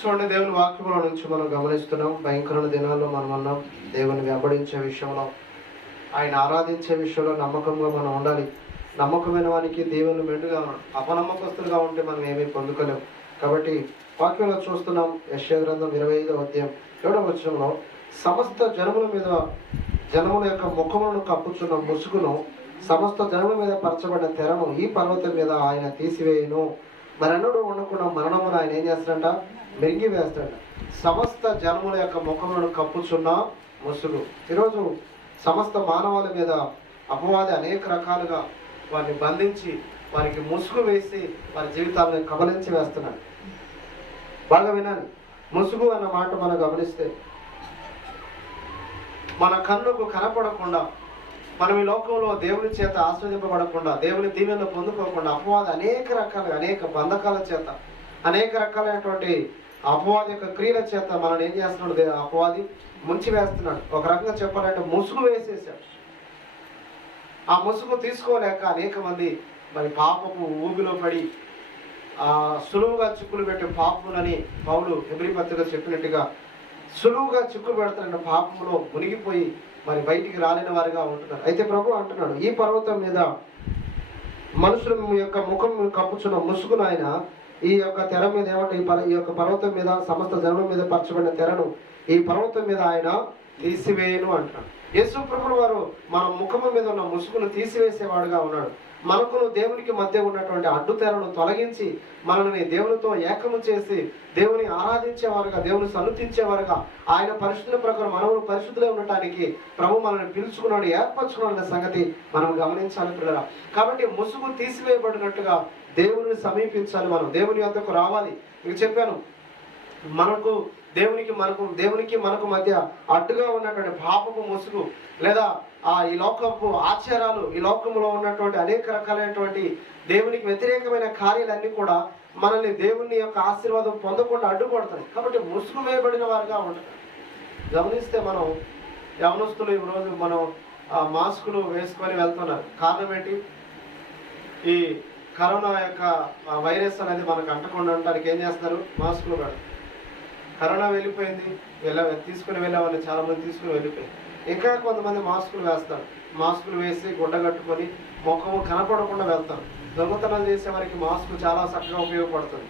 చూడండి, దేవుని వాక్యంలో నుంచి మనం గమనిస్తున్నాం. భయంకరమైన దినాల్లో మనం అన్నాం, దేవుని వెంబడించే విషయంలో, ఆయన ఆరాధించే విషయంలో నమ్మకంగా మనం ఉండాలి. నమ్మకమైన వానికి దేవుని మెండుగా ఉన్నాడు. అపనమ్మకస్తులుగా ఉంటే మనం ఏమీ పొందుకోలేము. కాబట్టి వాక్యంలో చూస్తున్నాం, యెషయా గ్రంథం 25వ అధ్యాయం 7వ వచనంలో, సమస్త జనముల యొక్క ముఖములను కప్పుచున్న ముసుగును, సమస్త జనముల మీద పరచబడిన తెరను ఈ పర్వతం మీద ఆయన తీసివేయును. మరెన్నడూ ఉండకుండా మరణమును ఆయన ఏం చేస్తాడంట? మెరిగి వేస్తాడు. సమస్త జనముల యొక్క ముఖములను కప్పుచున్న ముసుగు. ఈరోజు సమస్త మానవాళి మీద అపవాది అనేక రకాలుగా వారిని బంధించి, వారికి ముసుగు వేసి వారి జీవితాలను కబలించి వేస్తున్నాడు. బాగా వినాలి. ముసుగు అన్న మాట మనం గమనిస్తే, మన కన్నుకు కనపడకుండా, మనం ఈ లోకంలో దేవుని చేత ఆస్వాదింపబడకుండా, దేవుని దీవెనలు పొందుకోకుండా అపవాది అనేక బంధకాల చేత, అనేక రకాలైనటువంటి అపవాది యొక్క క్రియల చేత మనల్ని ఏం చేస్తున్నాడు? అపవాది ముంచి వేస్తున్నాడు. ఒక రకంగా చెప్పాలంటే ముసుగు వేసేసాడు. ఆ ముసుగు తీసుకోలేక అనేక మంది మరి పాపపు ఊబిలో పడి సులువుగా చిక్కులు పెట్టే పాపములని పౌలు హెబ్రీ పత్రిక చెప్పినట్టుగా సులువుగా చిక్కులు పెడుతున్న పాపములో మునిగిపోయి మరి బయటికి రాలేని వారిగా ఉంటున్నారు. అయితే ప్రభు అంటున్నాడు, ఈ పర్వతం మీద మనుషుల యొక్క ముఖం కప్పుచున్న ముసుగును ఆయన ఈ యొక్క తెర మీద ఏమంటే ఈ యొక్క పర్వతం మీద, సమస్త జనుల మీద పరచబడిన తెరను ఈ పర్వతం మీద ఆయన తీసివేయను అంటున్నాడు. యేసు ప్రభువు వారు మన ముఖము మీద ఉన్న ముసుగును తీసివేసేవాడుగా ఉన్నాడు. మనకును దేవునికి మధ్య ఉన్నటువంటి అడ్డు తెరను తొలగించి మనల్ని దేవునితో ఏకము చేసి దేవుని ఆరాధించేవారుగా, దేవుని సన్నుతించేవారుగా, ఆయన పరిశుద్ధుల ప్రకారం మనము పరిశుద్ధులే ఉండటానికి ప్రభు మనల్ని పిలుచుకున్నాడు, ఏర్పరచుకున్న సంగతి మనం గమనించాలి పిల్లరా. కాబట్టి ముసుగు తీసివేయబడినట్టుగా దేవుని సమీపించాలి. మనం దేవుని వద్దకు రావాలి. మీకు చెప్పాను, దేవునికి మనకు మధ్య అడ్డుగా ఉన్నటువంటి పాపపు ముసుగు, లేదా ఈ లోకపు ఆచారాలు, ఈ లోకంలో ఉన్నటువంటి అనేక రకాలైనటువంటి దేవునికి వ్యతిరేకమైన కార్యాలన్నీ కూడా మనల్ని దేవుని యొక్క ఆశీర్వాదం పొందకుండా అడ్డుపడతాయి. కాబట్టి ముసుగు వేయబడిన వారుగా ఉంటారు. గమనిస్తే మనం యవనస్తులు ఈరోజు మనం మాస్కులు వేసుకొని వెళ్తున్నారు. కారణం ఏంటి? ఈ కరోనా యొక్క వైరస్ అనేది మనకు అంటకుండా ఉండడానికి ఏం చేస్తున్నారు? మాస్కులు పెడతారు. కరోనా వెళ్ళిపోయింది, తీసుకుని వెళ్ళేవాళ్ళు చాలా మంది తీసుకుని వెళ్ళిపోయింది. ఇంకా కొంతమంది మాస్కులు వేస్తారు. మాస్కులు వేసి గుడ్డ కట్టుకొని ముఖము కనపడకుండా వెళ్తారు. దొంగతనాలు చేసే వారికి మాస్కు చాలా చక్కగా ఉపయోగపడుతుంది.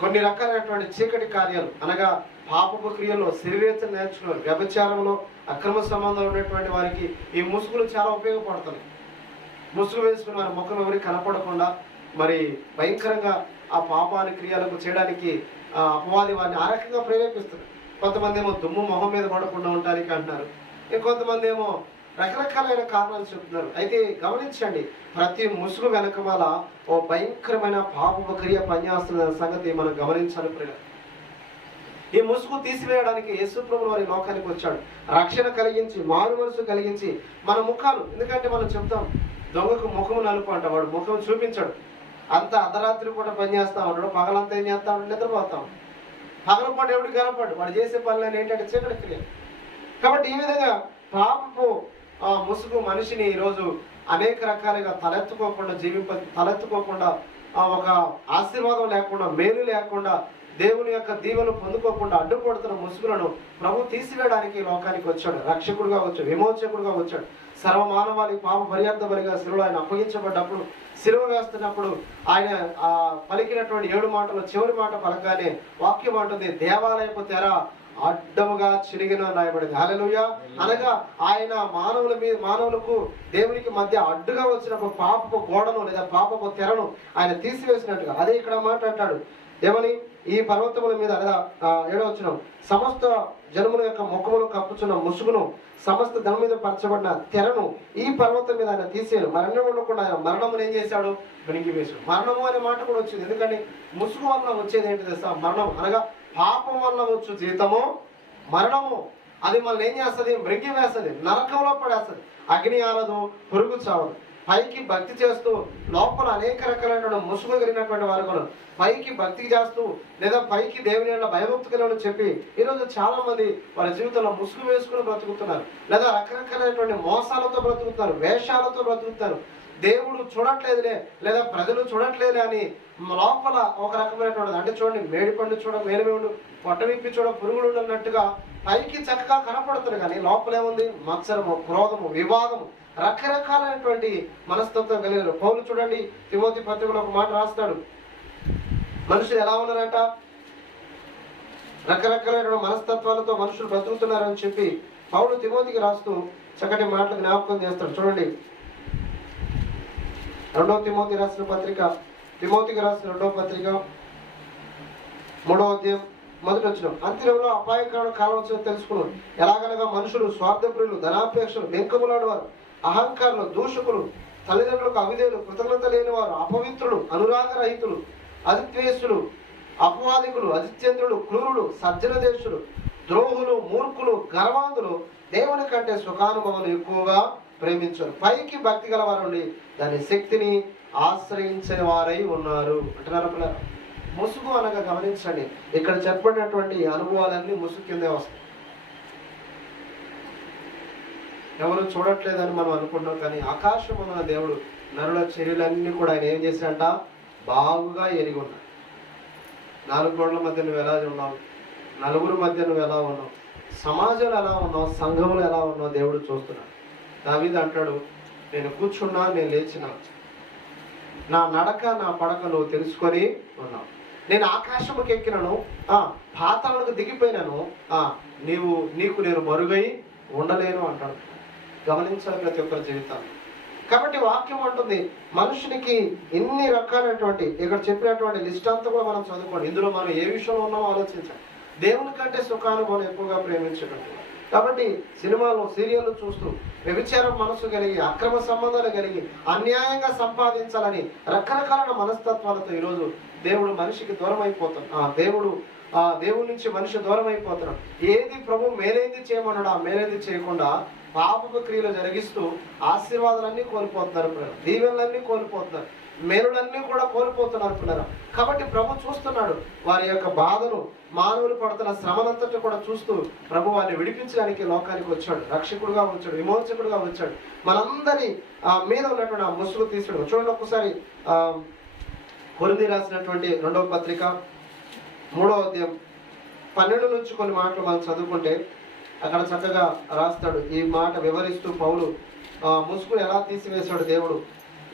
కొన్ని రకాలైనటువంటి చీకటి కార్యాలు అనగా పాపపు క్రియల్లో, శరీరేచ్ఛ నేర్చుకున్నారు, వ్యభిచారంలో, అక్రమ సంబంధాలు ఉన్నటువంటి వారికి ఈ ముసుగులు చాలా ఉపయోగపడుతున్నాయి. ముసుగు వేసుకుని వారి ముఖం ఎవరికి కనపడకుండా మరి భయంకరంగా ఆ పాపాన్ని క్రియలకు చేయడానికి అపవాది వారిని ఆ రకంగా ప్రేరేపిస్తున్నారు. కొంతమంది ఏమో దుమ్ము మొహం మీద పడకుండా ఉండడానికి అంటున్నారు. ఇంకొంతమంది ఏమో రకరకాలైన కారణాలు చెప్తున్నారు. అయితే గమనించండి, ప్రతి ముసుగు వెనకమాల ఓ భయంకరమైన పాపపు క్రియ పనిచేస్తున్న సంగతి మనం గమనించాలి ప్రియులారా. ఈ ముసుగు తీసివేయడానికి యేసు ప్రభువు వారి లోకానికి వచ్చాడు. రక్షణ కలిగించి, మారు మనసు కలిగించి మన ముఖాలు, ఎందుకంటే మనం చెప్తాం దొంగకు ముఖము నలుపు అంట, వాడు ముఖం చూపించాడు. అంత అర్ధరాత్రి పూట పనిచేస్తా ఉన్నాడు, పగలంతా ఏం చేస్తా ఉన్నాడు? నిద్రపోతాం. పగల పూట ఎవరికి కనపడు, వాడు చేసే పనులు ఏంటంటే చీకటి క్రియ. కాబట్టి ఈ విధంగా పాపపు ముసుగు మనిషిని ఈరోజు అనేక రకాలుగా తలెత్తుకోకుండా ఒక ఆశీర్వాదం లేకుండా, మేలు లేకుండా, దేవుని యొక్క దీవెను పొందుకోకుండా అడ్డుపడుతున్న ముసుగులను ప్రభు తీసివేయడానికి లోకానికి వచ్చాడు. రక్షకుడుగా వచ్చాడు, విమోచకుడుగా వచ్చాడు. సర్వమానవాళి పాప పర్యాప్త బలిగా శిలువలో ఆయన అప్పగించబడ్డప్పుడు, శిలువ వేస్తున్నప్పుడు ఆయన పలికినటువంటి 7 మాటలు చివరి మాట పలకగానే వాక్యం అంటుంది, దేవాలయపు తెర అడ్డముగా చిరిగిన రాయబడింది. హల్లెలూయా. అనగా ఆయన మానవులకు దేవునికి మధ్య అడ్డుగా వచ్చినప్పుడు పాపపు గోడను లేదా పాపపు తెరను ఆయన తీసివేసినట్టుగా. అదే ఇక్కడ మాట్లాడతాడు ఏమని? ఈ పర్వతముల మీద లేదా 7వ వచనం, సమస్త జనముల యొక్క ముఖమును కప్పుచున్న ముసుగును, సమస్త జనం మీద పరచబడిన తెరను ఈ పర్వతం మీద ఆయన తీసేయను. మరణం ఉండకుండా ఆయన మరణమును ఏం చేశాడు? మింగివేశాడు. మరణము అనే మాట కూడా వచ్చింది. ఎందుకంటే ముసుగు వల్ల వచ్చేది ఏంటి తెలుసా? మరణం. అనగా పాపం వల్ల వచ్చు జీతము మరణము. అది మనల్ని ఏం చేస్తుంది? మృంగి వేస్తుంది, నరకంలో పడేస్తుంది. అగ్ని ఆరదు, పురుగు చావదు. పైకి భక్తి చేస్తూ లోపల అనేక రకాలైనటువంటి ముసుగు కలిగినటువంటి వారు పైకి భక్తి చేస్తూ లేదా పైకి దేవుని యొక్క భయభక్తి కలిగిన చెప్పి ఈరోజు చాలా మంది వారి జీవితంలో ముసుగు వేసుకుని బ్రతుకుతున్నారు. లేదా రకరకాలైనటువంటి మోసాలతో బ్రతుకుతున్నారు, వేషాలతో బ్రతుకుతారు. దేవుడు చూడట్లేదులే లేదా ప్రజలు చూడట్లేదులే అని లోపల ఒక రకమైనటువంటిది. అంటే చూడండి, మేడిపండు చూడ మేలుమేవుడు, పొట్ట విప్పి చూడ పురుగులు అన్నట్టుగా పైకి చక్కగా కనపడుతుంది, కానీ లోపల ఏముంది? మత్సరము, క్రోధము, వివాదము, రకరకాలైనటువంటి మనస్తత్వం కలిగిన పౌలు చూడండి తిమోతి పత్రికలో ఒక మాట రాస్తాడు. మనుషులు ఎలా ఉన్నారంట? రకరకాలైన మనస్తత్వాలతో మనుషులు బ్రతుకుతున్నారని చెప్పి పౌలు తిమోతికి రాస్తూ చక్కటి మాటలు జ్ఞాపకం చేస్తాడు. చూడండి, 2 తిమోతి రాసిన పత్రిక, తిమోతికి రాసిన 2వ పత్రిక 3వ అధ్యాయం 1వ వచనం. అంత్యంలో అపాయకరమైన కాలం వచ్చిన తెలుసుకున్నాను. ఎలాగనగా మనుషులు స్వార్థప్రియులు, ధనాపేక్షలు, బెంకములాడువారు, అహంకారులు, దూషకులు, తల్లిదండ్రులకు అవిధేయులు, కృతజ్ఞత లేని వారు, అపవిత్రులు, అనురాగరహితులు, అధిద్వేషులు, అపవాదికులు, అజిత్యేంద్రులు, క్రూరులు, సజ్జన దేశులు, ద్రోహులు, మూర్ఖులు, గర్వాంధులు, దేవుని కంటే సుఖానుభవాలు ఎక్కువగా ప్రేమించారు. పైకి భక్తి గల వారు ఉండి దాని శక్తిని ఆశ్రయించని వారై ఉన్నారు అంటున్నారు పిల్లలు. ముసుగు అనగా గమనించండి, ఇక్కడ చెప్పినటువంటి అనుభవాలన్నీ ముసుగు కిందే వస్తాయి. ఎవరు చూడట్లేదని మనం అనుకుంటాం, కానీ ఆకాశం ఉన్న దేవుడు నరుల చర్యలన్నీ కూడా ఆయన ఏం చేశాడంట? బాగుగా ఎరిగి ఉన్నాడు. 4 గోడల మధ్య నువ్వు ఎలా ఉన్నావు, నలుగురు మధ్య నువ్వు ఎలా ఉన్నావు, సమాజంలో ఎలా ఉన్నావు, సంఘంలో ఎలా ఉన్నావు దేవుడు చూస్తున్నాడు. దావీదు అంటాడు, నేను కూర్చున్నా, నేను లేచినా, నా నడక నా పడక నువ్వు తెలుసుకొని ఉన్నావు. నేను ఆకాశముకి ఎక్కినను, పాతాళానికి దిగిపోయినాను, నీకు నేను మరుగై ఉండలేను అంటాడు. గమనించాలి ప్రతి ఒక్కరి జీవితాన్ని. కాబట్టి వాక్యం అంటుంది మనుషునికి ఇన్ని రకాలైనటువంటి, ఇక్కడ చెప్పినటువంటి లిస్ట్ అంతా కూడా మనం చదువుకోండి. ఇందులో మనం ఏ విషయంలో ఉన్నామో ఆలోచించాలి. దేవుని కంటే సుఖానుభవం ఎక్కువగా ప్రేమించడం. కాబట్టి సినిమాలు, సీరియళ్ళు చూస్తూ వ్యభిచారం మనసు కలిగి, అక్రమ సంబంధాలు కలిగి, అన్యాయంగా సంపాదించాలని రకరకాల మనస్తత్వాలతో ఈరోజు దేవుడు మనిషికి దూరం అయిపోతాడు. దేవుడి నుంచి మనిషి దూరం అయిపోతున్నాడు. ఏది ప్రభు మేలేది చేయమన్నాడు, ఆ మేలేది చేయకుండా పాపపు క్రియలు జరిగిస్తూ ఆశీర్వాదాలన్నీ కోల్పోతున్నారు పిల్లలు, దీవెనలన్నీ కోల్పోతున్నారు, మేలులన్నీ కూడా కోల్పోతున్నారు పిల్లలు. కాబట్టి ప్రభు చూస్తున్నాడు వారి యొక్క బాధను, మానవులు పడుతున్న శ్రమనంతటి కూడా చూస్తూ ప్రభు వారిని విడిపించడానికి లోకానికి వచ్చాడు, రక్షకుడుగా వచ్చాడు, విమోచకుడుగా వచ్చాడు. మనందరి మీద ఉన్నటువంటి ఆ ముసుగు తీసుడు. చూడండి ఒకసారి కొరింథీ రాసినటువంటి 2వ పత్రిక 3వ అధ్యాయం 12 నుంచి కొన్ని మాటలు మనం చదువుకుంటే అక్కడ చక్కగా రాస్తాడు. ఈ మాట వివరిస్తూ పౌలు ముసుగును ఎలా తీసివేశాడు దేవుడు,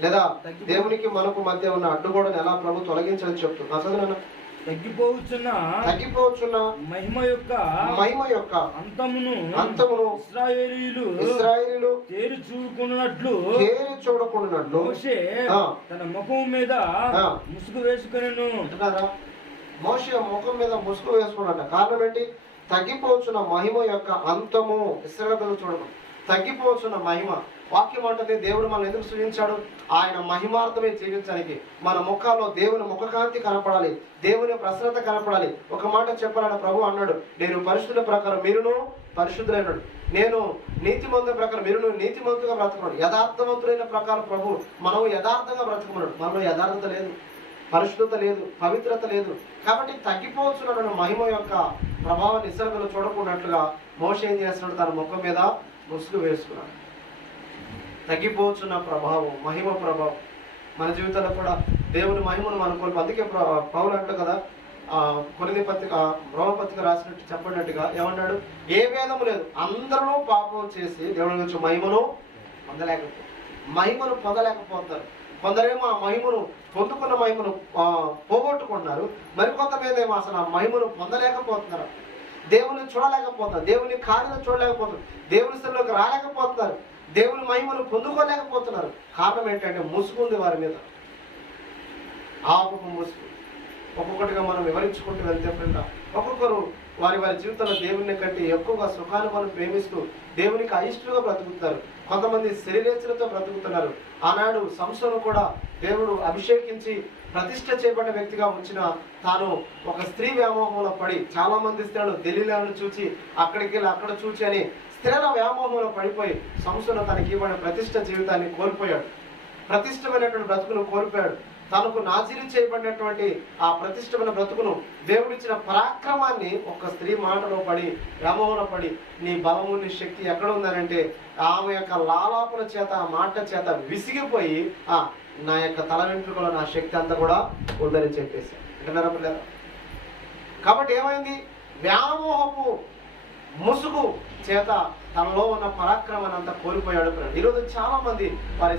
లేదా దేవునికి మనకు మధ్య ఉన్న అడ్డుగోడను ఎలా ప్రభు తొలగించని చెప్తూ చదువునా. తగ్గిపోవచ్చున్న మహిమ యొక్క అంతమును ఇశ్రాయేలీయులు తేరి చూడకుండానట్లు మోషే తన ముఖం మీద ముసుగు వేసుకునేను అంటున్నారా? మోషే ముఖం మీద ముసుగు వేసుకున్నట్ట. కారణం ఏంటి? తగ్గిపోవచ్చున్న మహిమ యొక్క అంతము. ఇశ్రాయేలు చూడడం తగ్గిపోవచ్చున్న మహిమ. వాక్యం అంటే దేవుడు మనం ఎందుకు సృజించాడు? ఆయన మహిమార్థమే జీవించడానికి. మన ముఖాల్లో దేవుని ముఖకాంతి కనపడాలి, దేవుని ప్రసన్నత కనపడాలి. ఒక మాట చెప్పాలని ప్రభు అన్నాడు, నేను పరిశుద్ధుల ప్రకారం మీరును పరిశుద్ధులైనడు, నేను నీతిమంతుల ప్రకారం మీరును నీతిమంతుగా బ్రతకన్నాడు. యథార్థవంతులైన ప్రకారం ప్రభు మనం యథార్థంగా బ్రతకమన్నాడు. మనలో యథార్థత లేదు, పరిశుద్ధత లేదు, పవిత్రత లేదు. కాబట్టి తగ్గిపోవచ్చున్న మహిమ యొక్క ప్రభావాన్ని ఇశ్రాయేలు చూడకున్నట్లుగా మోషే ఏం చేస్తున్నాడు? తన ముఖం మీద ముసుగు వేసుకున్నాడు. తగ్గిపోవచ్చున్న ప్రభావం, మహిమ ప్రభావం మన జీవితంలో కూడా దేవుని మహిమను మనం కోల్పో. అందుకే పౌలు అంటాడు కదా, కొరింథీ పత్రిక, రోమపత్రిక రాసినట్టు చెప్పినట్టుగా ఏమన్నాడు? ఏ భేదము లేదు, అందరూ పాపం చేసి దేవుని గురించి మహిమను పొందలేకపోతారు. కొందరేమో ఆ మహిమను పొందుకున్న మహిమను పోగొట్టుకుంటున్నారు, మరికొంతమందేమో అసలు ఆ మహిమను పొందలేకపోతున్నారు, దేవుని చూడలేకపోతున్నారు, దేవుని కార్యాలను చూడలేకపోతున్నారు, దేవుని స్థలంలోకి రాలేకపోతున్నారు, దేవుని మహిమను పొందుకోలేకపోతున్నారు. కారణం ఏంటంటే ముసుగుంది వారి మీద, ఆపపు ముసుగు. ఒక్కొక్కటిగా మనం వివరించుకుంటూ వెళ్తే ఒక్కొక్కరు వారి జీవితంలో దేవుని కంటే ఎక్కువగా సుఖాన్ని ప్రేమిస్తూ దేవునికి అయిష్టంగా బ్రతుకుతారు. కొంతమంది శరీరేచ్ఛలతో బ్రతుకుతున్నారు. ఆనాడు సంసోను కూడా దేవుడు అభిషేకించి ప్రతిష్ఠ చేయబడ్డ వ్యక్తిగా ఉంచిన తాను ఒక స్త్రీ వ్యామోహంలో పడి, చాలా మంది స్త్రీలను ఢిల్లీలను చూచి అక్కడికి వెళ్ళి అక్కడ చూచి అని స్త్రీల వ్యామోహంలో పడిపోయి సంసోను తనకి ఇవ్వబడిన ప్రతిష్ఠ జీవితాన్ని కోల్పోయాడు, ప్రతిష్టమైనటువంటి బ్రతుకును కోల్పోయాడు. తనకు నాజీరు చేయబడినటువంటి ఆ ప్రతిష్టమైన బ్రతుకును, దేవుడిచ్చిన పరాక్రమాన్ని ఒక స్త్రీ మాటలో పడి, వ్యామోహంలో పడి, నీ బలము నీ శక్తి ఎక్కడ ఉందనంటే ఆమె యొక్క లాలాపుల చేత, ఆ మాట చేత విసిగిపోయి నా యొక్క తల వెంట్రుకలో నా శక్తి అంతా కూడా ఉందని చెప్పేసి అంటున్నారా పిల్లలు? కాబట్టి ఏమైంది? వ్యామోహపు ముసుగు చేత తనలో ఉన్న పరాక్రమాన్ని అంతా కోల్పోయాడు. ఈరోజు చాలా మంది వారి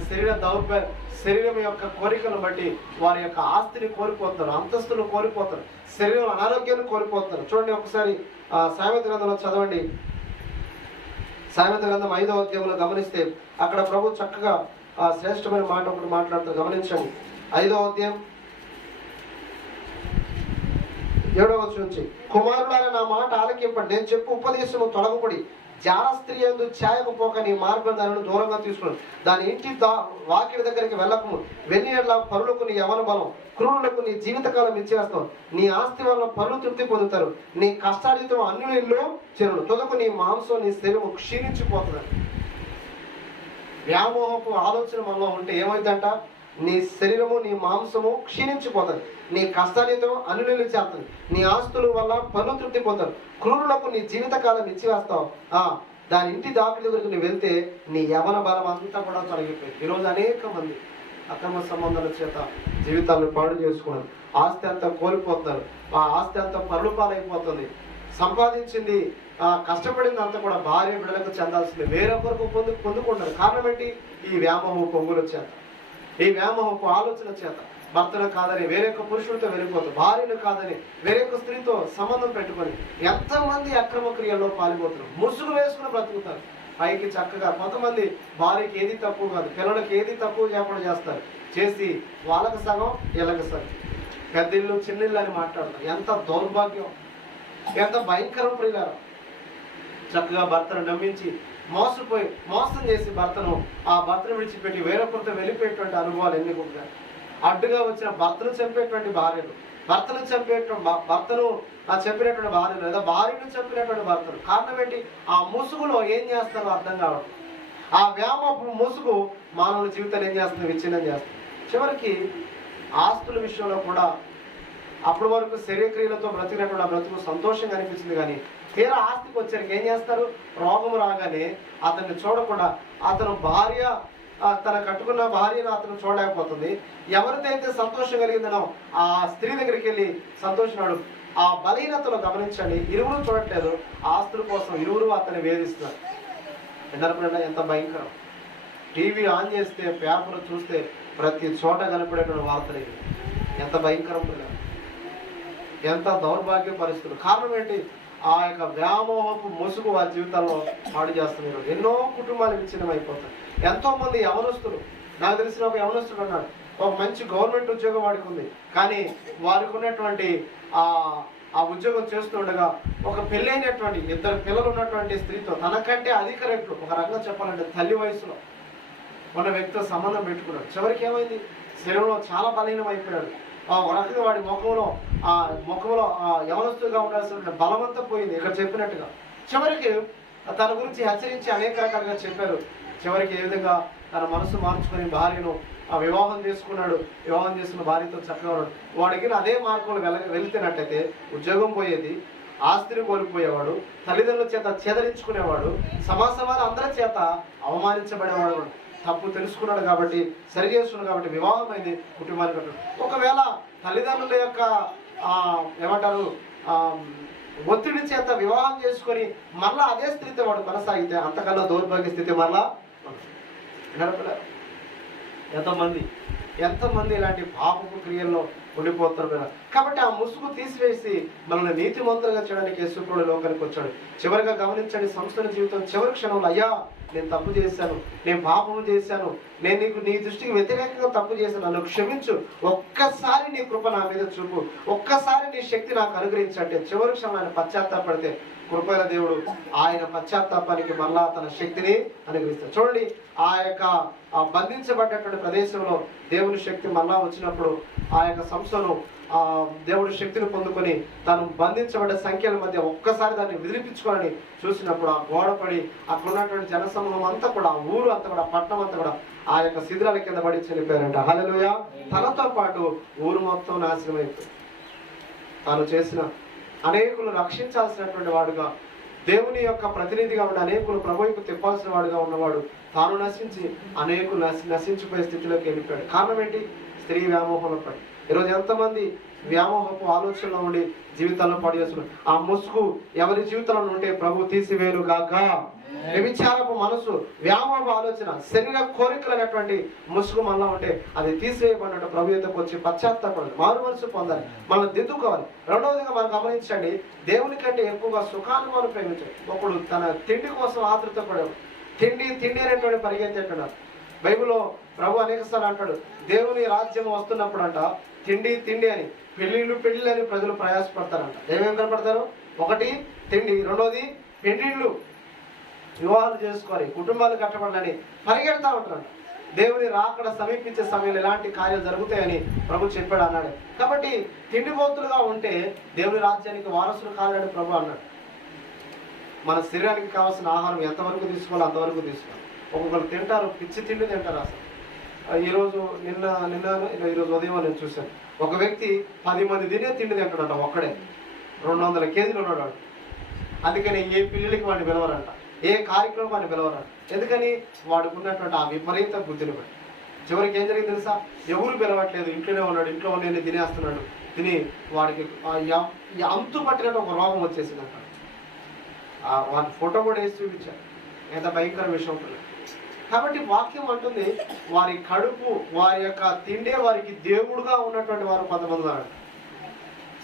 శరీరం యొక్క కోరికలను బట్టి వారి యొక్క ఆస్తిని కోల్పోతారు, అంతస్తును కోల్పోతారు, శరీరం అనారోగ్యాన్ని కోల్పోతారు. చూడండి ఒకసారి సామెత గ్రంథంలో చదవండి. సామెత గ్రంథం 5వ అధ్యాయంలో గమనిస్తే అక్కడ ప్రభు చక్కగా శ్రేష్టమైన మాట ఒకటి మాట్లాడుతూ గమనించండి. 5వ అధ్యాయం 7వ వచనం నుంచి, కుమారులారా నా మాట ఆలకింపండి, నేను చెప్పు ఉపదేశము తొలగపడి జార స్త్రీ యందు ఛాయకపోక నీ మార్గం దానిని దూరంగా తీసుకుని దాని ఇంటి వాకిలి దగ్గరికి వెళ్ళకము. వెన్నీళ్ళ పరులకు నీ యవన బలం, క్రూరులకు నీ జీవితకాలం ఇచ్చేస్తావు. నీ ఆస్తి వల్ల పరులు తృప్తి పొందుతారు, నీ కష్టార్జితం అన్యునిలో చెరుడు, తొదకు నీ మాంసం నీ శరీరం క్షీణించిపోతుంది. వ్యామోహపు ఆలోచన మనలో ఉంటే ఏమైందంట? నీ శరీరము నీ మాంసము క్షీణించిపోతుంది, నీ కష్టార్జితం అన్యునిలో చేస్తుంది, నీ ఆస్తుల వల్ల పనులు తృప్తి పొందుతారు, క్రూరులకు నీ జీవితకాలం ఇచ్చివేస్తావు. దాని ఇంటి దాఖలు దగ్గరికి నువ్వు వెళ్తే నీ యవన బలం అంతా కూడా తొలగిపోయింది. ఈరోజు అనేక మంది అక్రమ సంబంధాల చేత జీవితాలను పాడు చేసుకున్నారు, ఆస్తి అంతా కోల్పోతున్నారు, ఆ ఆస్తి అంతా పరులు పాలైపోతుంది. సంపాదించింది కష్టపడింది అంతా కూడా భార్య బిడ్డలకు చెందాల్సింది వేరొకరికి పొందుకుంటారు. కారణం ఏంటి? ఈ వ్యామోహం పొంగుల చేత, ఈ వ్యామోహపు ఆలోచన చేత భర్తను కాదని వేరొక పురుషుడితో వెళ్ళిపోతారు, భార్యను కాదని వేరొక స్త్రీతో సంబంధం పెట్టుకొని ఎంతమంది అక్రమ క్రియల్లో పాల్గొతున్నారు, ముసుగు వేసుకుని బ్రతుకుతారు. పైకి చక్కగా కొంతమంది భార్యకి ఏది తక్కువ కాదు, పిల్లలకి ఏది తక్కువ చేయకుండా చేస్తారు, చేసి వాళ్ళకి సగం వీళ్ళకి సగం, పెద్దిల్లు చిన్నిళ్ళు అని మాట్లాడతారు. ఎంత దౌర్భాగ్యం, ఎంత భయంకరం ప్రియులారా! చక్కగా భర్తను నమ్మించి మోసం చేసి ఆ భర్తను విడిచిపెట్టి వేరొకరితో వెళ్ళిపోయేటువంటి అనుభవాలు ఎన్ని ఉంటాయి. అడ్డుగా వచ్చిన భర్తను చంపేటువంటి భార్యలు, భర్తను చంపినటువంటి భార్యలు, లేదా భార్యను చంపినటువంటి భర్తలు. కారణం ఏంటి? ఆ ముసుగులో ఏం చేస్తారో అర్థం కావడం. ఆ వ్యామోహపు ముసుగు మానవుల జీవితాన్ని ఏం చేస్తుంది? విచ్ఛిన్నం చేస్తుంది. చివరికి ఆస్తుల విషయంలో కూడా అప్పటి వరకు శరీరక్రియలతో బ్రతికినటువంటి ఆ బ్రతుకు సంతోషంగా అనిపించింది, కానీ తీరా ఆస్తికి వచ్చారికి ఏం చేస్తారు? రోగం రాగానే అతన్ని చూడకుండా అతను భార్య, తన కట్టుకున్న భార్యను అతను చూడలేకపోతుంది. ఎవరితో అయితే సంతోషం కలిగిందనో ఆ స్త్రీ దగ్గరికి వెళ్ళి సంతోషినాడు. ఆ బలహీనతలో గమనించండి, ఇరువురు చూడట్లేదు, ఆస్తుల కోసం ఇరువురు అతన్ని వేధిస్తున్నారు. విన్నారా ఎంత భయంకరం? టీవీ ఆన్ చేస్తే, పేపర్ చూస్తే ప్రతి చోట కనపడేటువంటి వార్తలు ఇవి. ఎంత భయంకరం, ఎంత దౌర్భాగ్య పరిస్థితులు. కారణం ఏంటి? ఆ యొక్క వ్యామోహపు ముసుగు వారి జీవితాల్లో పాడు చేస్తున్నారు. ఎన్నో కుటుంబాలు విచ్ఛిన్నం అయిపోతాయి. ఎంతో మంది యవనస్తులు, నాకు తెలిసిన ఒక యవనస్తుడు అన్నాడు, ఒక మంచి గవర్నమెంట్ ఉద్యోగం వాడికి ఉంది, కానీ వారికి ఉన్నటువంటి ఆ ఉద్యోగం చేస్తుండగా ఒక పెళ్ళైనటువంటి 2 పిల్లలు ఉన్నటువంటి స్త్రీతో తనకంటే అధిక రెట్లు, ఒక రకంగా చెప్పాలంటే తల్లి వయసులో ఉన్న వ్యక్తితో సంబంధం పెట్టుకున్నాడు. చివరికి ఏమైంది? శరీరంలో చాలా బలహీనం అయిపోయాడు. ఒక రకంగా వాడి ముఖంలో యవనస్తుగా ఉండాల్సిన బలమంతా పోయింది. ఇక్కడ చెప్పినట్టుగా చివరికి తన గురించి హెచ్చరించి అనేక రకాలుగా చెప్పారు. చివరికి ఏ విధంగా తన మనసు మార్చుకొని భార్యను వివాహం చేసుకున్నాడు. వివాహం చేసుకున్న భార్యతో చక్కగా ఉన్నాడు. వాడికి అదే మార్గంలో వెళ్తున్నట్టయితే ఉద్యోగం పోయేది, ఆస్తిని కోల్పోయేవాడు, తల్లిదండ్రుల చేత చేదరించుకునేవాడు, సమాజంలో అందరి చేత అవమానించబడేవాడు. తప్పు తెలుసుకున్నాడు కాబట్టి, సరి చేసుకున్నాడు కాబట్టి వివాహం అయింది, కుటుంబానికి కట్టాడు. ఒకవేళ తల్లిదండ్రుల యొక్క ఏమంటారు ఒత్తిడి చేత వివాహం చేసుకొని మళ్ళా అదే స్థితితో వాడు కొనసాగితే అంతకన్నా దౌర్భాగ్య స్థితి మళ్ళా. ఎంతమంది ఇలాంటి పాపపు క్రియల్లో ఉండిపోతారు కదా. కాబట్టి ఆ ముసుగు తీసివేసి మనల్ని నీతిమంతులుగా చేయడానికి యేసుప్రభువు లోకానికి వచ్చాడు. చివరిగా గమనించండి, సంస్థల జీవితం చివరి క్షణంలో, అయ్యా నేను తప్పు చేశాను, నేను పాపము చేశాను, నేను నీ దృష్టికి వ్యతిరేకంగా తప్పు చేశాను, నన్ను క్షమించు, ఒక్కసారి నీ కృప నా మీద చూపు, ఒక్కసారి నీ శక్తి నాకు అనుగ్రహించంటే చివరి క్షణం ఆయన పశ్చాత్తాపడితే కృపగల దేవుడు ఆయన పశ్చాత్తాపానికి మళ్ళా తన శక్తిని అనుగ్రహిస్తాడు. చూడండి, ఆ యొక్క బంధించబడ్డటువంటి ప్రదేశంలో దేవుని శక్తి మళ్ళా వచ్చినప్పుడు ఆ యొక్క సంస్థను దేవుడు శక్తిని పొందుకొని తాను బంధించబడ్డ సంఖ్యల మధ్య ఒక్కసారి దాన్ని విదిలిపించుకోవాలని చూసినప్పుడు ఆ గోడ పడి అక్కడ ఉన్నటువంటి జనసమూహం అంతా కూడా, ఆ ఊరు అంతా కూడా, పట్టణం అంతా కూడా ఆ యొక్క శిథిరాల కింద పడి చనిపోయారంట. హల్లెలూయా. తనతో పాటు ఊరు మొత్తం నాశనం అయిపోయింది. తాను చేసిన అనేకులు రక్షించాల్సినటువంటి వాడుగా, దేవుని యొక్క ప్రతినిధిగా ఉండి అనేకులు ప్రభువుకు తిప్పాల్సిన వాడుగా ఉన్నవాడు తాను నశించి అనేకులు నశించిపోయే స్థితిలోకి వెళ్ళిపోయాడు. కారణం ఏంటి? స్త్రీ వ్యామోహంలో పడి. ఈరోజు ఎంతమంది వ్యామోహపు ఆలోచనలో ఉండి జీవితాల్లో పాడు చేస్తున్నారు. ఆ ముసుగు ఎవరి జీవితంలో ఉంటే ప్రభు తీసివేరు గాక. వ్యభిచారపు మనసు, వ్యామోహ ఆలోచన, శరీర కోరికలు అనేటువంటి ముసుగు మనలో ఉంటే అది తీసివేయబడినట్టు ప్రభు యొద్దకు వచ్చి పశ్చాత్తాపడాలి, మారు మనసు పొందాలి, మనం దిద్దుకోవాలి. రెండవదిగా మనం గమనించండి, దేవుని కంటే ఎక్కువగా సుఖాన్ని మనం ప్రేమించాలి. ఒకడు తన తిండి కోసం ఆతృత పడేవాడు. తిండి అనేటువంటి పరిగెత్తేట్టున్నారు. బైబిల్లో ప్రభు అనేకసార్లు అంటాడు, దేవుని రాజ్యం వస్తున్నప్పుడు అంట తిండి అని, పెళ్ళిళ్ళు అని ప్రజలు ప్రయాసపడతారంట. ఏమేమి కనపడతారు? ఒకటి తిండి, రెండోది పెళ్ళిళ్ళు, వివాహాలు చేసుకోవాలి, కుటుంబాలు కట్టబడాలని పరిగెడతా ఉంటారంట. దేవుని రాకడ సమీపించే సమయంలో ఎలాంటి కార్యాలు జరుగుతాయని ప్రభు చెప్పాడు అన్నాడు. కాబట్టి తిండిపోతులుగా ఉంటే దేవుని రాజ్యానికి వారసులు కాలేడు ప్రభు అన్నాడు. మన శరీరానికి కావాల్సిన ఆహారం ఎంతవరకు తీసుకోవాలో అంతవరకు తీసుకోవాలి. ఒక్కొక్కరు తింటారు, పిచ్చి తిండి తింటారు. అసలు ఈరోజు ఉదయం నేను చూశాను, ఒక వ్యక్తి 10 మంది తినే తిండి తింటాడంట. ఒక్కడే 200 కేజీలు ఉన్నాడు. అందుకని ఏ పిల్లలకి వాడిని పిలవరంట, ఏ కార్యక్రమం వాడిని పిలవరంట. ఎందుకని? వాడికి ఉన్నటువంటి ఆ విపరీత బుద్ధిని బట్టి. చివరికి ఏం జరిగింది తెలుసా? ఎవరు పిలవట్లేదు, ఇంట్లోనే ఉన్నాడు, ఇంట్లో ఉండి తినేస్తున్నాడు. తిని వాడికి అంతు పట్టినట్టు ఒక రోగం వచ్చేసిందంట. వాడి ఫోటో కూడా వేసి చూపించారు. ఎంత భయంకర విషయం ఉంటుంది. కాబట్టి వాక్యం అంటుంది, వారి కడుపు, వారి యొక్క తిండే వారికి దేవుడుగా ఉన్నటువంటి వారు కొంతమంది ఉన్నారు.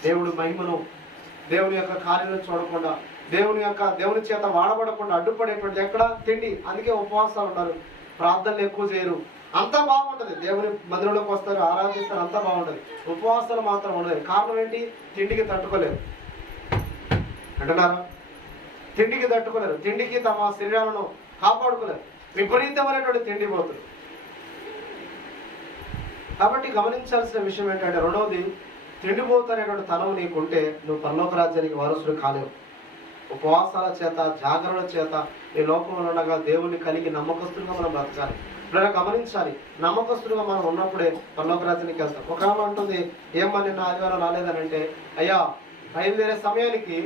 దేవుడు మహిమను, దేవుని యొక్క కార్యాలను చూడకుండా, దేవుని చేత వాడబడకుండా అడ్డుపడేటువంటి ఎక్కడ? తిండి. అందుకే ఉపవాసాలు ఉన్నారు, ప్రార్థనలు ఎక్కువ చేయరు. అంతా బాగుంటుంది, దేవుని మందిరంలోకి వస్తారు, ఆరాధిస్తారు, అంతా బాగుంటుంది. ఉపవాసాలు మాత్రం ఉండదు. కారణం ఏంటి? తిండికి తట్టుకోలేరు అంటున్నారా? తిండికి తట్టుకోలేరు, తిండికి తమ శరీరాలను కాపాడుకోలేరు. విపరీతమైనటువంటి తిండిపోతులు. కాబట్టి గమనించాల్సిన విషయం ఏంటంటే, రెండవది, తిండిపోతు అనేటువంటి తనం నీకుంటే నువ్వు పరలోక రాజ్యానికి వారసుడు కాలేవు. ఉపవాసాల చేత, జాగరణ చేత ఈ లోకంలో ఉండగా దేవుణ్ణి కలిగి నమ్మకస్తులుగా మనం బ్రతకాలి. ఇప్పుడు గమనించాలి, నమ్మకస్తులుగా మనం ఉన్నప్పుడే పరలోక రాజ్యానికి వెళ్తాం. ఒక ఆమె అంటుంది, ఏమని నిన్న ఆదివారం రాలేదని అంటే, అయ్యా బయలుదేరే సమయానికి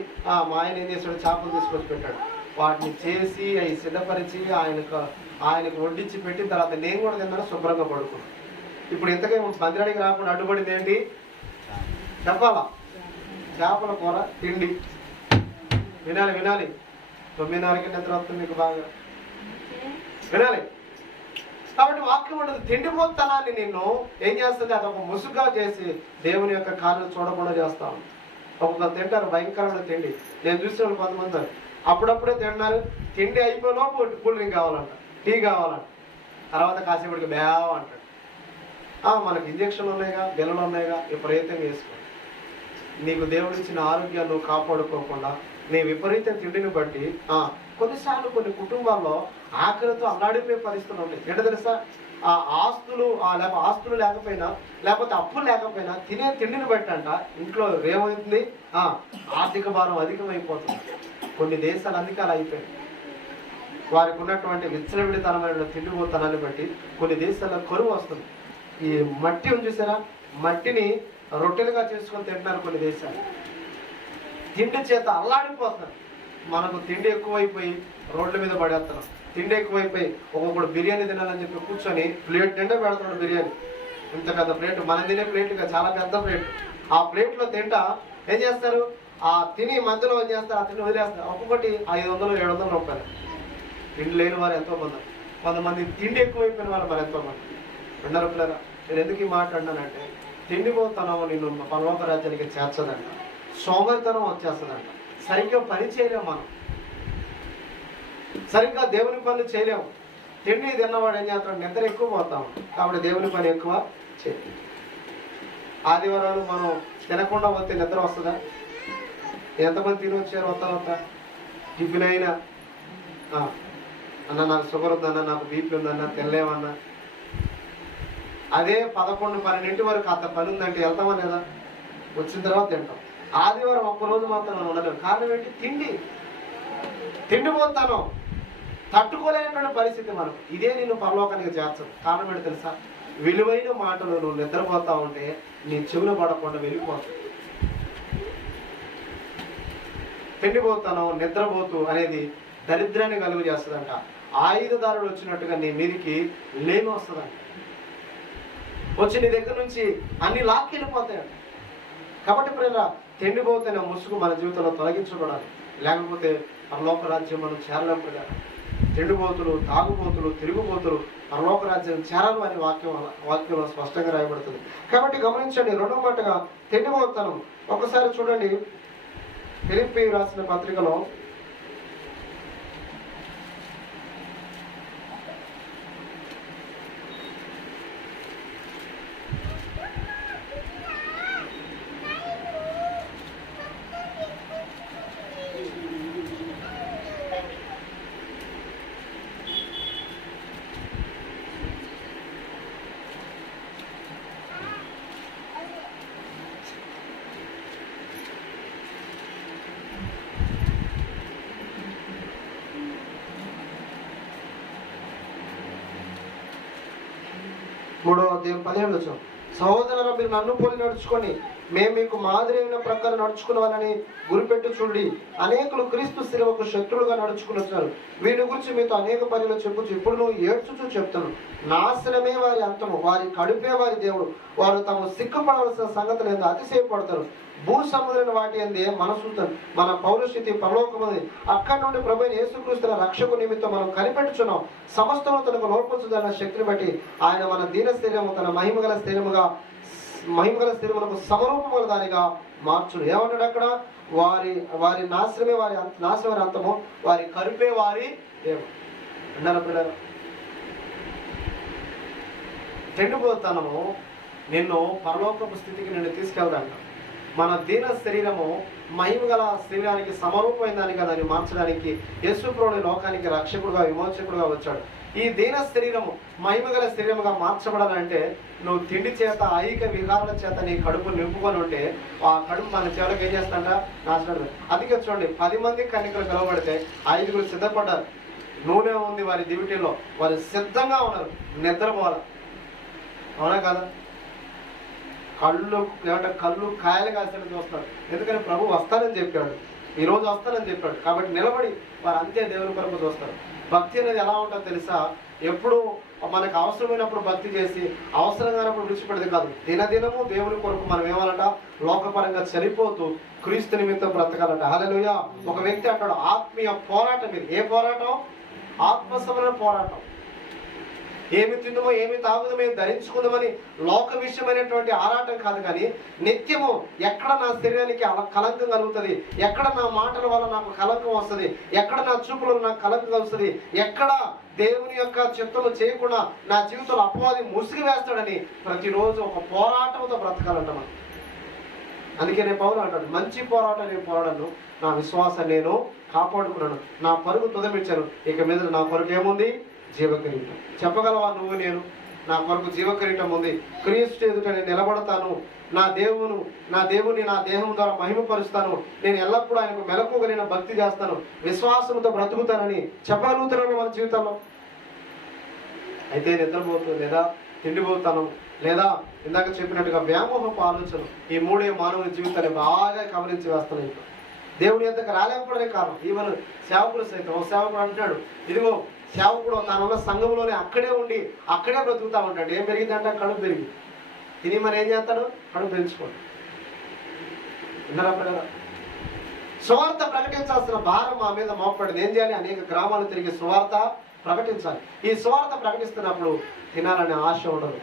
మా ఆయన ఏం చేశాడు, చేపలు తీసుకొచ్చి పెట్టాడు. వాటిని చేసి అవి సిద్ధపరిచి ఆయనకు వడ్డించి పెట్టిన తర్వాత నేను కూడా తిన్నాను, శుభ్రంగా పడుకున్నాను. ఇప్పుడు ఇంతకే మందిరానికి రాకుండా అడ్డుపడింది ఏంటి చెప్పాలా? చేపల కూర, తిండి. వినాలి 9:30కి నిద్ర వస్తుంది మీకు బాగా వినాలి. కాబట్టి వాక్యం ఉండదు. తిండిపోతనాన్ని నిన్ను ఏం చేస్తుంది? అదొక ముసుగుగా చేసి దేవుని యొక్క కార్యాలు చూడకుండా చేస్తాను. ఒక్కొక్కరు తింటారు భయంకరమైన తిండి. నేను చూసిన కొంతమంది అప్పుడప్పుడే తింటున్నారు, తిండి అయిపోయినప్పుడు కూల్ డ్రింక్ కావాలంట, టీ కావాలంట, తర్వాత కాసేపటికి బేవ అంటాడు. మనకి ఇంజక్షన్లు ఉన్నాయిగా, బిల్లలు ఉన్నాయిగా, విపరీతంగా వేసుకోండి. నీకు దేవుడు ఇచ్చిన ఆరోగ్యాన్ని నువ్వు కాపాడుకోకుండా నీ విపరీత తిండిని బట్టి కొన్నిసార్లు కొన్ని కుటుంబాల్లో ఆకలితో అల్లాడిపోయే పరిస్థితులు ఉంటాయి. ఏంటో తెలుసా? ఆస్తులు లేకపోయినా, లేకపోతే అప్పులు లేకపోయినా తినే తిండిని బట్టి అంట ఇంట్లో ఏమవుతుంది? ఆర్థిక భారం అధికమైపోతుంది. కొన్ని దేశాలు అందుకే అలా అయిపోయాయి. వారికి ఉన్నటువంటి విచ్చలవిడితనమైన తిండిపోతనాన్ని బట్టి కొన్ని దేశాల్లో కరువు వస్తుంది. ఈ మట్టి ఉంది చూసారా, మట్టిని రొట్టెలుగా చేసుకొని తింటున్నారు కొన్ని దేశాలు. తిండి చేత అల్లాడిపోతున్నారు. మనకు తిండి ఎక్కువైపోయి రోడ్ల మీద పడేస్తున్నాం. తిండి ఎక్కువైపోయి ఒక్కొక్కడు బిర్యానీ తినాలని చెప్పి కూర్చొని ప్లేట్ నిండా పెడుతున్నాడు బిర్యానీ. ఇంత పెద్ద ప్లేట్, మనం తినే ప్లేట్గా చాలా పెద్ద ప్లేట్. ఆ ప్లేట్లో తింటా ఏం చేస్తారు? తిని మధ్యలో ఏం చేస్తారు? ఆ తిండి వదిలేస్తారు. ఒక్కొక్కటి 500-700 రూపాయలు. తిండి లేని వారు ఎంతోమంది, కొంతమంది తిండి ఎక్కువైపోయిన వారు మరి ఎంతోమంది. విన్నారు పిల్లరా? నేను ఎందుకు ఈ మాట అన్నానంటే, తిండిపోతనం నిన్ను పరలోక రాజ్యానికి చేర్చదంట, సోమరితనం వచ్చేస్తుందంట. సరిగ్గా పని చేయలేము, మనం సరిగ్గా దేవుని పనులు చేయలేము. తిండి తిన్నవాడు ఏం చేస్తాడు? నిద్ర ఎక్కువ పోతాము. కాబట్టి దేవుని పని ఎక్కువ చేయాలి. ఆదివారాలు మనం తినకుండా పోతే నిద్ర వస్తుందా? ఎంతమంది తిని వచ్చారు? వస్తా టిఫిన్ అయినా అన్న నాకు షుగర్ ఉందన్నా, నాకు బీపీ ఉందన్నా, తినలేమన్నా. అదే 11-12 వరకు అంత పని ఉందంటే వెళ్తామా లేదా? వచ్చిన తర్వాత తింటాం. ఆదివారం ఒక్కరోజు మాత్రం మనం ఉండలేము. కారణం ఏంటి? తిండిపోతాను, తట్టుకోలేనటువంటి పరిస్థితి మనకు. ఇదే నిన్ను పరలోకానికి చేర్చదు. కారణం ఏంటి తెలుసా? విలువైన మాటలు నువ్వు నిద్రపోతా ఉంటే నీ చెవులు పడకుండా వెళ్ళిపోతావు. తిండిపోతాను, నిద్రపోతూ అనేది దరిద్రాన్ని కలుగు చేస్తుందంట. ఆయుధదారుడు వచ్చినట్టుగా నీ మీదికి లేమి వస్తుందంట. వచ్చి నీ దగ్గర నుంచి అన్ని లాక్కెళ్ళిపోతాయంట. కాబట్టి ప్రేమ, తిండిపోతున్న ముసుగు మన జీవితంలో తొలగించబడాలి. లేకపోతే పరలోక రాజ్యం మనం చేరలేం కదా. తిండిపోతులు, తాగుబోతులు, తిరుగుబోతులు పరలోక రాజ్యం చేరాలి అని వాక్యంలో స్పష్టంగా రాయబడుతుంది. కాబట్టి గమనించండి, రెండో మాటగా తిండిపోతాను. ఒకసారి చూడండి, ఫిలిప్పీ రాసిన పత్రికలో 3:17 సహోదరులారా, మీరు నన్ను పోలి నడుచుకొని మేము మీకు మాదిరి అయిన ప్రకారం నడుచుకున్నామని గురిపెట్టు చూడండి. అనేకులు క్రీస్తు శిలువకు శత్రువులుగా నడుచుకుని వచ్చారు. వీటి గురించి మీతో అనేక పనులు చెప్పుచ్చు. ఇప్పుడు నువ్వు ఏడ్చుచూ చెప్తాను, నాశనమే వారి అంతము, వారి కడుపే వారి దేవుడు. వారు తాము సిగ్గుపడవలసిన సంగతులు ఏందో అతిశయపడతారు. భూ సముద్రైన వాటి అందే మనసుతారు. మన పౌరుషితి పరలోకముంది. అక్కడి నుండి ప్రభు యేసుక్రీస్తుల రక్షకు నిమిత్తం మనం కనిపెట్టుచున్నాం. సమస్తము తనకు లోపరుచుదన్న శక్తిని బట్టి ఆయన మన దీన శరీరము తన మహిమగల శరీరములకు సమరూపముల దానిగా మార్చును. ఏమంటాడు అక్కడ? వారి నాశనమే నాశనమైన అంతము, వారి కరుపే వారి దేవుడు అన్నారు. పిల్లలు, చెండిపోతానము నిన్ను పరలోకపు స్థితికి నిన్ను తీసుకెళ్తాంట. మన దీన శరీరము మహిమగల శరీరానికి సమరూపమైన దానిగా దాన్ని మార్చడానికి యేసుప్రభుని లోకానికి రక్షకుడుగా విమోచకుడుగా వచ్చాడు. ఈ దీన శరీరము మహిమగల శరీరముగా మార్చబడాలంటే నువ్వు తిండి చేత ఐక విహారాల చేత నీ కడుపు నింపుకొని ఉంటే ఆ కడుపు మన చివరికి ఏం చేస్తాంట? నాశనం. అందుకే చూడండి, 10 మంది కన్యకలు పిలువబడితే 5గురు సిద్ధపడ్డారు. నూనె ఉంది వారి దివిటీలో, వారు సిద్ధంగా ఉన్నారు, నిద్రపోవాలి. అవునా కదా? కళ్ళు కాయలు కాసేది చూస్తారు. ఎందుకని ప్రభు వస్తానని చెప్పాడు, ఈరోజు వస్తానని చెప్పాడు. కాబట్టి నిలబడి వారు అంతే దేవుని కొరకు చూస్తారు. భక్తి అనేది ఎలా ఉంటుందో తెలుసా? ఎప్పుడు మనకు అవసరమైనప్పుడు భక్తి చేసి అవసరం కానప్పుడు విడిచిపెడేది కాదు. దినదినము దేవుని కొరకు మనం ఏమాలంట? లోకపరంగా చనిపోతూ క్రీస్తు నిమిత్తం బ్రతకాలంట. హల్లెలూయా. ఒక వ్యక్తి అంటాడు, ఆత్మీయ పోరాటం ఇది. ఏ పోరాటం? ఆత్మసమైన పోరాటం. ఏమి తిందుమో ఏమి తాగుదో మేము ధరించుకుందామని లోక విషయమైనటువంటి ఆరాటం కాదు, కానీ నిత్యము ఎక్కడ నా శరీరానికి కలంకం కలుగుతుంది, ఎక్కడ నా మాటల వల్ల నాకు కలంకం వస్తుంది, ఎక్కడ నా చూపులో నాకు కలంకం వస్తుంది, ఎక్కడ దేవుని యొక్క చిత్తము చేయకుండా నా జీవితంలో అపవాది ముసిగి వేస్తాడని ప్రతిరోజు ఒక పోరాటంతో బ్రతకాలంట మనం. అందుకే నేను పౌలు అంటాడు, మంచి పోరాటం నేను పోరాడను, నా విశ్వాసం నేను కాపాడుకున్నాను, నా పరుగు తుదమిచ్చాను, ఇక మీద నా కొరకు ఏముంది? జీవకిరీటం. చెప్పగలవా నువ్వు? నేను నా కొరకు జీవకిరీటం ఉంది, క్రీస్తు ఎదుట నేను నిలబడతాను, నా దేవుని నా దేహం ద్వారా మహిమపరుస్తాను, నేను ఎల్లప్పుడూ ఆయనకు మెలకువగలిగిన భక్తి చేస్తాను, విశ్వాసంతో బ్రతుకుతానని చెప్పగలుగుతున్నాను మన జీవితంలో. అయితే నిద్రపోతుంది లేదా తిండిపోతాను లేదా ఇందాక చెప్పినట్టుగా వ్యామోహపు ఆలోచన, ఈ మూడే మానవుని జీవితాన్ని బాగా కవరించి వేస్తున్నాయి. దేవుని ఎంతకు రాలేకపోవడమే కారణం. ఈవెన్ సేవకుడు సైతం, ఒక సేవకుడు అంటాడు, ఇదిగో సేవకుడు తనున్న సంఘంలోనే అక్కడే ఉండి అక్కడే బ్రతుకుతా ఉంటాడు. ఏం పెరిగిందంటే కడుపు పెరిగింది. తిని మరి ఏం చేస్తాడు? కడుపు పెంచుకోండి. విన్నారా పిల్లరా? సువార్త ప్రకటించాల్సిన భారం మా మీద మోపడింది. ఏం చేయాలి? అనేక గ్రామాలు తిరిగి సువార్త ప్రకటించాలి. ఈ సువార్త ప్రకటిస్తున్నప్పుడు తినాలనే ఆశ ఉండదు,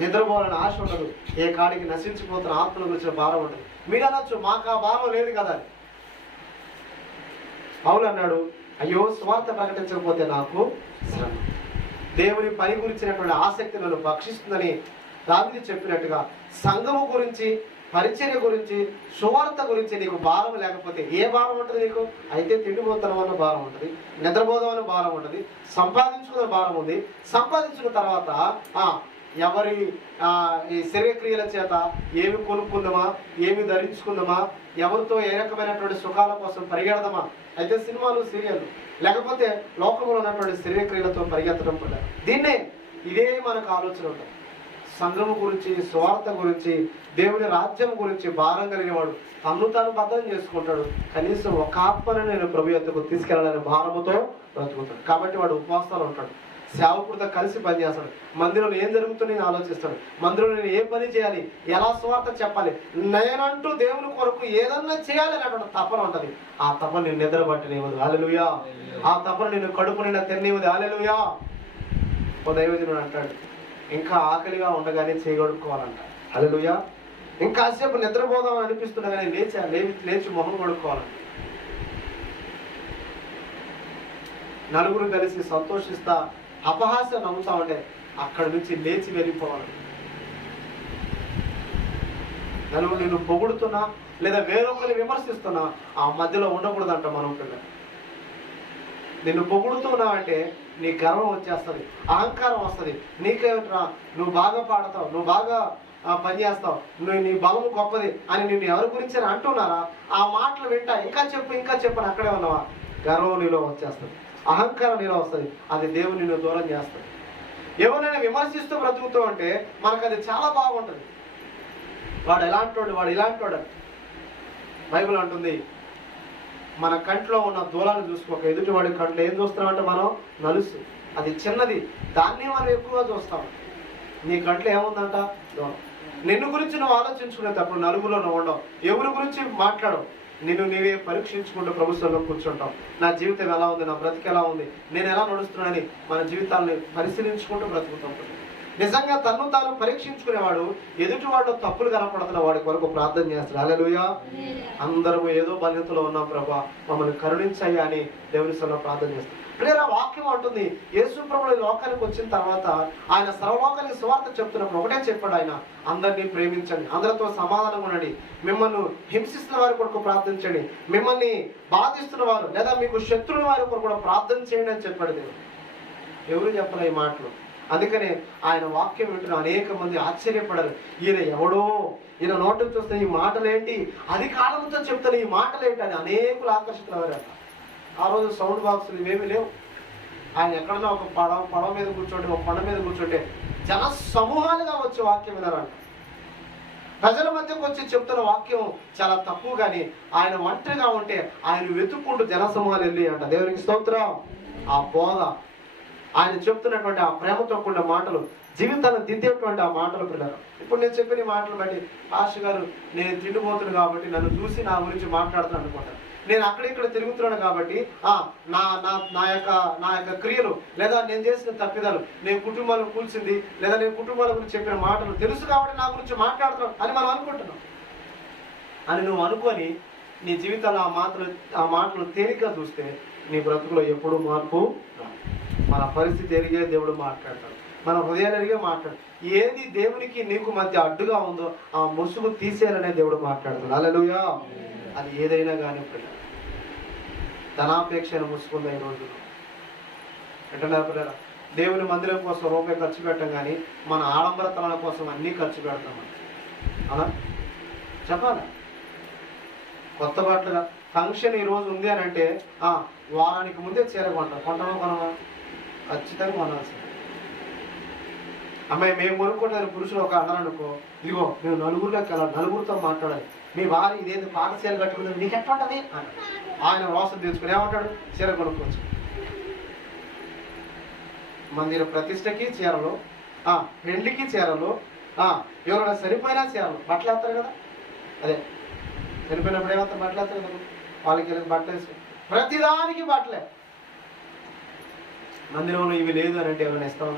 నిద్రపోవాలని ఆశ ఉండదు, ఏ కాడికి నశించిపోతున్న ఆత్మల గురించిన భారం ఉండదు. మీరు అనొచ్చు, మాకు ఆ భారం లేదు కదా. పౌలు అన్నాడు, అయ్యో స్వార్థ ప్రకటించకపోతే నాకు శ్రమ. దేవుని పని గురించినటువంటి ఆసక్తి నన్ను భక్షిస్తుందని దావీదు చెప్పినట్టుగా సంఘము గురించి, పరిచర్య గురించి, సువార్త గురించి నీకు భారం లేకపోతే ఏ భారం ఉంటుంది నీకు? అయితే తిండిపోతాం అన్న భారం ఉంటుంది, నిద్రపోదాం అన్న భారం ఉంటుంది, సంపాదించుకున్న భారం ఉంది. సంపాదించుకున్న తర్వాత ఎవరి ఈ శరీరక్రియల చేత ఏమి కొనుక్కుందామా, ఏమి ధరించుకుందామా, ఎవరితో ఏ రకమైనటువంటి సుఖాల కోసం పరిగెడదామా, అయితే సినిమాలు, సీరియళ్ళు, లేకపోతే లోకంలో ఉన్నటువంటి శరీరక్రియలతో పరిగెత్తడం కూడా. ఇదే మనకు ఆలోచన ఉంటుంది. సంఘము గురించి, స్వార్థ గురించి, దేవుని రాజ్యం గురించి భారం కలిగిన వాడు తన్ను తాను బద్దం చేసుకుంటాడు. కనీసం ఒక ఆత్మని నేను ప్రభు యొద్దకు తీసుకెళ్లాలనే భారముతో బ్రతుకుతాడు. కాబట్టి వాడు ఉపవాసాలు ఉంటాడు, సేవకుడితో కలిసి పనిచేస్తాడు, మందిరంలో ఏం జరుగుతుందో నేను ఆలోచిస్తాడు, మందిరంలో నేను ఏ పని చేయాలి, ఎలా స్వార్థ చెప్పాలి, నేనంటూ దేవుని కొరకు ఏదన్నా చేయాలి అనేటువంటి తపన ఉంటుంది. ఆ తపన నేను నిద్ర పట్టనివ్వదు. హల్లెలూయా. ఆ తపన నేను కడుపు నిండా తిననివ్వదు. హల్లెలూయా. ఓ దైవజనుడు అంటాడు, ఇంకా ఆకలిగా ఉండగానే చేయగడుక్కోవాలంట. హల్లెలూయా. ఇంకాసేపు నిద్రపోదామని అనిపిస్తుండగానే లేచి మొహం కడుక్కోవాలంట. నలుగురు కలిసి సంతోషిస్తా అపహాస్యం నమ్ముతా ఉంటే అక్కడి నుంచి లేచి వెళ్ళిపోవాలి. నలుగురు నిన్ను పొగుడుతున్నా లేదా వేరొకరిని విమర్శిస్తున్నా ఆ మధ్యలో ఉండకూడదంట. మనం పిల్లలు నిన్ను పొగుడుతున్నా అంటే నీ గర్వం వచ్చేస్తుంది, అహంకారం వస్తుంది. నీకేమిట్రా, నువ్వు బాగా పాడతావు, నువ్వు బాగా పని చేస్తావు, నీ బలము గొప్పది అని నిన్ను ఎవరి గురించి అంటున్నారా, ఆ మాటలు వింటా ఇంకా చెప్పు అని అక్కడే ఉన్నావా, గర్వం నీలో వచ్చేస్తుంది, అహంకారం నీలో వస్తుంది. అది దేవుడు నిన్ను దూరం చేస్తుంది. ఎవరైనా విమర్శిస్తూ బ్రతుకుతూ అంటే మనకు అది చాలా బాగుంటుంది. వాడు ఎలాంటోడు, వాడు ఇలాంటోడు. బైబిల్ అంటుంది, మన కంట్లో ఉన్న దూలాన్ని చూసుకోక ఎదుటి వాడి కంట్లో ఏం చూస్తున్నామంటే మనం నలుసు, అది చిన్నది, దాన్ని మనం ఎక్కువగా చూస్తాం. నీ కంట్లో ఏముందంట, దూలం. నిన్ను గురించి నువ్వు ఆలోచించుకునేటప్పుడు నలుగులో నువ్వు ఉండవు, ఎవరి గురించి మాట్లాడవు, నిన్ను నీవే పరీక్షించుకుంటూ ప్రభుత్వంలో కూర్చుంటాం. నా జీవితం ఎలా ఉంది, నా బ్రతికి ఎలా ఉంది, నేను ఎలా నడుస్తున్నానని మన జీవితాన్ని పరిశీలించుకుంటూ బ్రతుకుతాం. నిజంగా తన్ను తాను పరీక్షించుకునేవాడు ఎదుటివాడు తప్పులు కనపడుతున్న వాడి కొరకు ప్రార్థన చేస్తాడు. హల్లెలూయా. అందరము ఏదో బాధ్యతలో ఉన్నాం ప్రభా, మమ్మల్ని కరుణించయ్యా అని దేవుని సన్నిధిలో ప్రార్థన చేస్తాం. అంటే ఆ వాక్యం అంటుంది, యేసు ప్రభువు లోకానికి వచ్చిన తర్వాత ఆయన సర్వలోకానికి సువార్త చెప్తున్నప్పుడు ఒకటే చెప్పాడు, ఆయన అందరినీ ప్రేమించండి, అందరితో సమాధానంగా ఉండండి, మిమ్మల్ని హింసిస్తున్న వారి కొరకు ప్రార్థించండి, మిమ్మల్ని బాధిస్తున్న వారు లేదా మీకు శత్రువుల వారి కొరకు కూడా ప్రార్థన చేయండి అని చెప్పాడు దేవుడు. ఎవరు చెప్పలే ఈ మాటలు. అందుకనే ఆయన వాక్యం వింటున్న అనేక మంది ఆశ్చర్యపడారు, ఈయన ఎవడో, ఈయన నోటిని చూస్తే ఈ మాటలేంటి, అధికారంతో చెప్తున్న ఈ మాటలేంటి అని అనేకులు ఆకర్షితులయ్యారు. ఆ రోజు సౌండ్ బాక్సులు ఇవేమీ లేవు. ఆయన ఎక్కడన్నా ఒక పడవ మీద కూర్చోండి, ఒక కొండ మీద కూర్చుంటే జన సమూహాలుగా వచ్చి వాక్యం వినారంట. ప్రజల మధ్యకు వచ్చి చెప్తున్న వాక్యం చాలా తక్కువ, కానీ ఆయన ఒంటరిగా ఉంటే ఆయన వెతుక్కుంటూ జన సమూహాలు వెళ్ళి అంట. దేవునికి స్తోత్రం. ఆ బోధ, ఆయన చెప్తున్నటువంటి ఆ ప్రేమతో కూడిన మాటలు, జీవితాన్ని దిద్దేటువంటి ఆ మాటలు పిల్లలు. ఇప్పుడు నేను చెప్పిన మాటలు బట్టి పాస్టర్ గారు నేను తిండిపోతున్నాను కాబట్టి నన్ను చూసి నా గురించి మాట్లాడుతున్నాను అనుకుంటాను. నేను అక్కడిక్కడ తిరుగుతున్నాను కాబట్టి నా యొక్క క్రియలు లేదా నేను చేసిన తప్పిదాలు, నేను కుటుంబాలను కూల్చింది లేదా నేను కుటుంబాల గురించి చెప్పిన మాటలు తెలుసు కాబట్టి నా గురించి మాట్లాడుతున్నాను అని మనం అనుకుంటున్నాం. అని నువ్వు అనుకొని నీ జీవితంలో ఆ మాటలు తేలిగ్గా చూస్తే నీ బ్రతుకులో ఎప్పుడూ మార్పు రాదు. మన పరిస్థితి ఎరిగే దేవుడు మాట్లాడతాడు, మన హృదయాలు ఎరిగే మాట్లాడు. ఏది దేవునికి నీకు మధ్య అడ్డుగా ఉందో ఆ ముసుగు తీసేయాలనే దేవుడు మాట్లాడతాడు. హల్లెలూయా. అది ఏదైనా కానీ పిల్లలు, ధనాపేక్షను ముసుకుందా ఈ రోజులో అంటున్నారు పిల్లల. దేవుని మందిరం కోసం రూపాయి ఖర్చు పెట్టం, కానీ మన ఆడంబరతల కోసం అన్నీ ఖర్చు పెడతామని అలా చెప్పాలి. కొత్త బట్టలుగా ఫంక్షన్ ఈ రోజు ఉంది అని అంటే వారానికి ముందే చీర కొంటామా ఖచ్చితంగా కొనాల్సింది. అమ్మాయి మేము కొనుక్కుంటారు, పురుషులు ఒక అన్నారు అనుకో, ఇదిగో మేము నలుగురిలోకి వెళ్ళాలి, నలుగురితో మాట్లాడాలి, మీ వారి ఇదేంటి పాత చీర కట్టుకుంది నీకు ఎట్లా ఉంటుంది అని ఆయన రోసం తీసుకుని ఏమంటాడు, చీర కొనుక్కోవచ్చు. మందిర ప్రతిష్టకి చీరలు, పెళ్లికి చీరలు, ఎవరైనా సరిపోయినా చీరలు, బట్టలు వేస్తారు కదా, అదే చనిపోయినప్పుడు ఏమంటారు, బట్టలు వేస్తారు కదా, వాళ్ళకి బట్టలు వేసుకుని ప్రతిదానికి బట్టలే. మందిరంలో ఇవి లేదు అని అంటే ఏమైనా ఇస్తాం,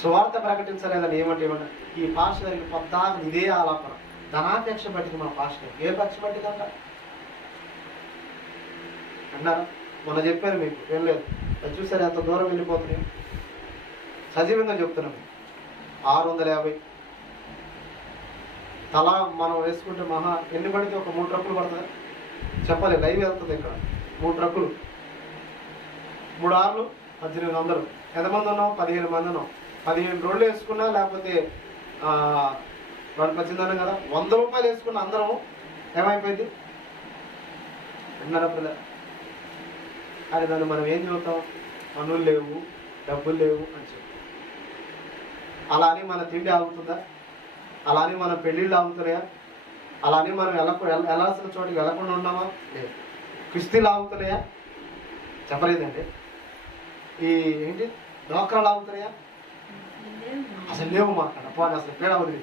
సువార్త ప్రకటించలేదని ఏమంటే ఈ పాస్టర్ గారికి పొద్దాక ఇదే ఆలాపన, ధనాపేక్ష పట్టింది మా పాస్టర్. ఏ పక్ష పట్టిందంట అన్నారా? మొన్న చెప్పాను మీకు, ఏం లేదు, అది చూసారు ఎంత దూరం వెళ్ళిపోతున్నాయి. సజీవంగా చెప్తున్నాం, 650 తలా మనం వేసుకుంటే మహా ఎన్ని పడితే ఒక 3 ట్రక్కులు పడుతుంది చెప్పాలి, లైవ్ వెళ్తుంది ఇక్కడ. 3 ట్రక్కులు, 3 ఆర్లు 1800. ఎంతమంది ఉన్నాం? 15 మంది ఉన్నాం. 15 రోళ్ళు వేసుకున్నా, లేకపోతే వాళ్ళు 18 కదా, 100 రూపాయలు వేసుకున్న అందరం ఏమైపోయింది విన్నారా పిల్లలు? కానీ దాన్ని మనం ఏం చెబుతాం? పనులు లేవు, డబ్బులు లేవు అని చెప్తాం. అలా అని మన తిండి ఆగుతుందా? అలా అని మన పెళ్ళిళ్ళు ఆగుతున్నాయా? అలా అని మనం వెళ్ళాల్సిన చోటికి వెళ్ళకుండా ఉన్నామా? లేదు. కుస్తీలు ఆగుతున్నాయా? చెప్పలేదండి. ఈ ఏంటి డోక్రాలు ఆగుతున్నాయా? అసలు లేవు మాట్లాడ పోనీ, అసలు పేడ ఉంది.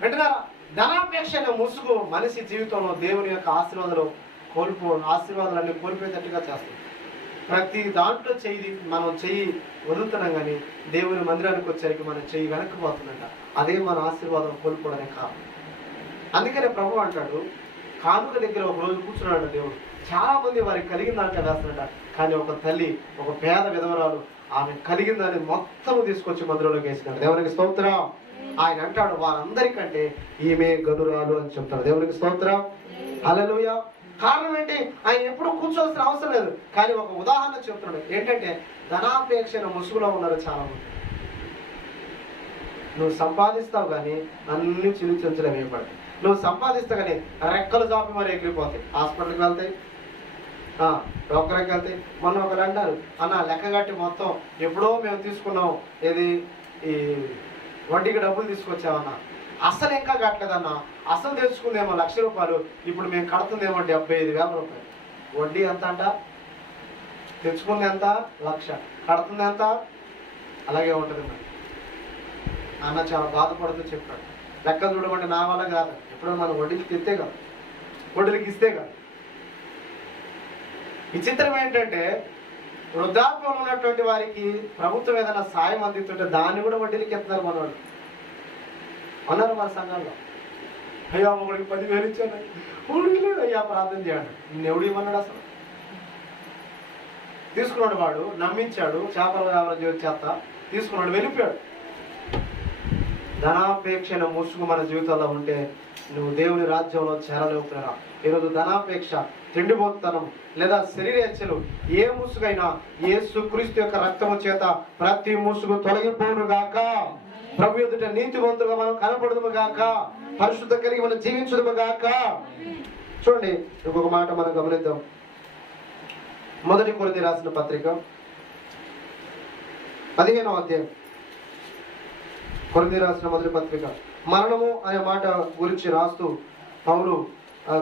వింటున్నారా? ధనాపేక్ష అనే ముసుగు మనిషి జీవితంలో దేవుని యొక్క ఆశీర్వాదాలన్నీ కోల్పోయేటట్టుగా చేస్తుంది. ప్రతి దాంట్లో మనం చెయ్యి వదులుతున్నాం, కానీ దేవుని మందిరానికి వచ్చేసరికి మనం చెయ్యి వెనక్కిపోతుందంట. అదే మన ఆశీర్వాదం కోల్పోవడానికి కారణం. అందుకనే ప్రభు అంటాడు, కానుక దగ్గర ఒక రోజు కూర్చున్నాడు దేవుడు. చాలా మంది వారికి కలిగిన దాంట్లో వేస్తాడట. కానీ ఒక తల్లి, ఒక పేద విధవరాలు, ఆమె కలిగిన దాన్ని మొత్తం తీసుకొచ్చి మందిరంలోకి వేసినాడు. దేవునికి స్తోత్రం. ఆయన అంటాడు, వారందరికంటే ఈమె గనురాలు అని చెప్తాడు. దేవునికి స్తోత్రం. హల్లెలూయా. కారణం ఏంటి? ఆయన ఎప్పుడు కూర్చోవలసిన అవసరం లేదు. కానీ ఒక ఉదాహరణ చెప్తున్నాడు. ఏంటంటే ధనాపేక్ష ముసుగులో ఉన్నారు చాలా మంది. నువ్వు సంపాదిస్తావు కానీ అన్ని చిలుచంచడం ఏర్పడతాయి. నువ్వు సంపాదిస్తావు కానీ రెక్కలు చాపి మరి ఎగిరిపోతాయి. హాస్పిటల్కి వెళ్తాయి, డాక్టర్కి వెళ్తాయి. మొన్న ఒకరు అంటారు, అన్న లెక్క కట్టి మొత్తం ఎప్పుడో మేము తీసుకున్నాం, ఏది ఈ వడ్డీకి డబ్బులు తీసుకొచ్చామన్నా, అసలు ఇంకా కట్టలేదన్నా, అసలు తెచ్చుకుందేమో 1,00,000 రూపాయలు, ఇప్పుడు మేము కడుతుందేమో 75,000 రూపాయలు. వడ్డీ ఎంత అంట? తెచ్చుకుంది ఎంత? 1,00,000. కడుతుంది ఎంత? అలాగే ఉంటుంది మరి అన్న. చాలా బాధపడుతూ చెప్పాడు. లెక్కలు చూడమంటే నా వల్ల కాదు, ఎప్పుడో మనం వడ్డీకి తెస్తే కాదు, వడ్డీలకి ఇస్తే కాదు. విచిత్రం ఏంటంటే వృద్ధాప్యంలో ఉన్నటువంటి వారికి ప్రభుత్వం ఏదైనా సాయం అందిస్తుంటే దాన్ని కూడా వడ్డీలకి ఎత్తున్నారు మనవాళ్ళు. అన్నారు మన సంఘంలో, అయ్యా ఒకడికి 10,000 ఇచ్చాను, లేదు అయ్యా ప్రార్థన చేయండి. ఎవడు ఇవ్వన్నాడు? అసలు తీసుకున్నాడు, వాడు నమ్మించాడు, చేపల వ్యాపారం చేత తీసుకున్నాడు, వెళ్ళిపోయాడు. ధనాపేక్ష ముసుగు మన జీవితంలో ఉంటే నువ్వు దేవుని రాజ్యంలో చేరలేవుతారా? ఈరోజు ధనాపేక్ష, తిండిపోతనం లేదా శరీరేచ్ఛలు, ఏ ముసుగైనా యేసుక్రీస్తు యొక్క రక్తము చేత ప్రతి ముసుగు తొలగిపోను గాక. ప్రభు ఎదుట నీతివంతులుగా మనం కనపడదుము గాక. పరిశుద్ధ కలిగి మనం జీవించదుము గాక. చూడండి, ఇంకొక మాట మనం గమనిద్దాం. 1 కొరింథీ రాసిన పత్రిక 15వ అధ్యాయం. కొరింథీ రాసిన 1 పత్రిక మరణము అనే మాట గురించి రాస్తూ పౌలు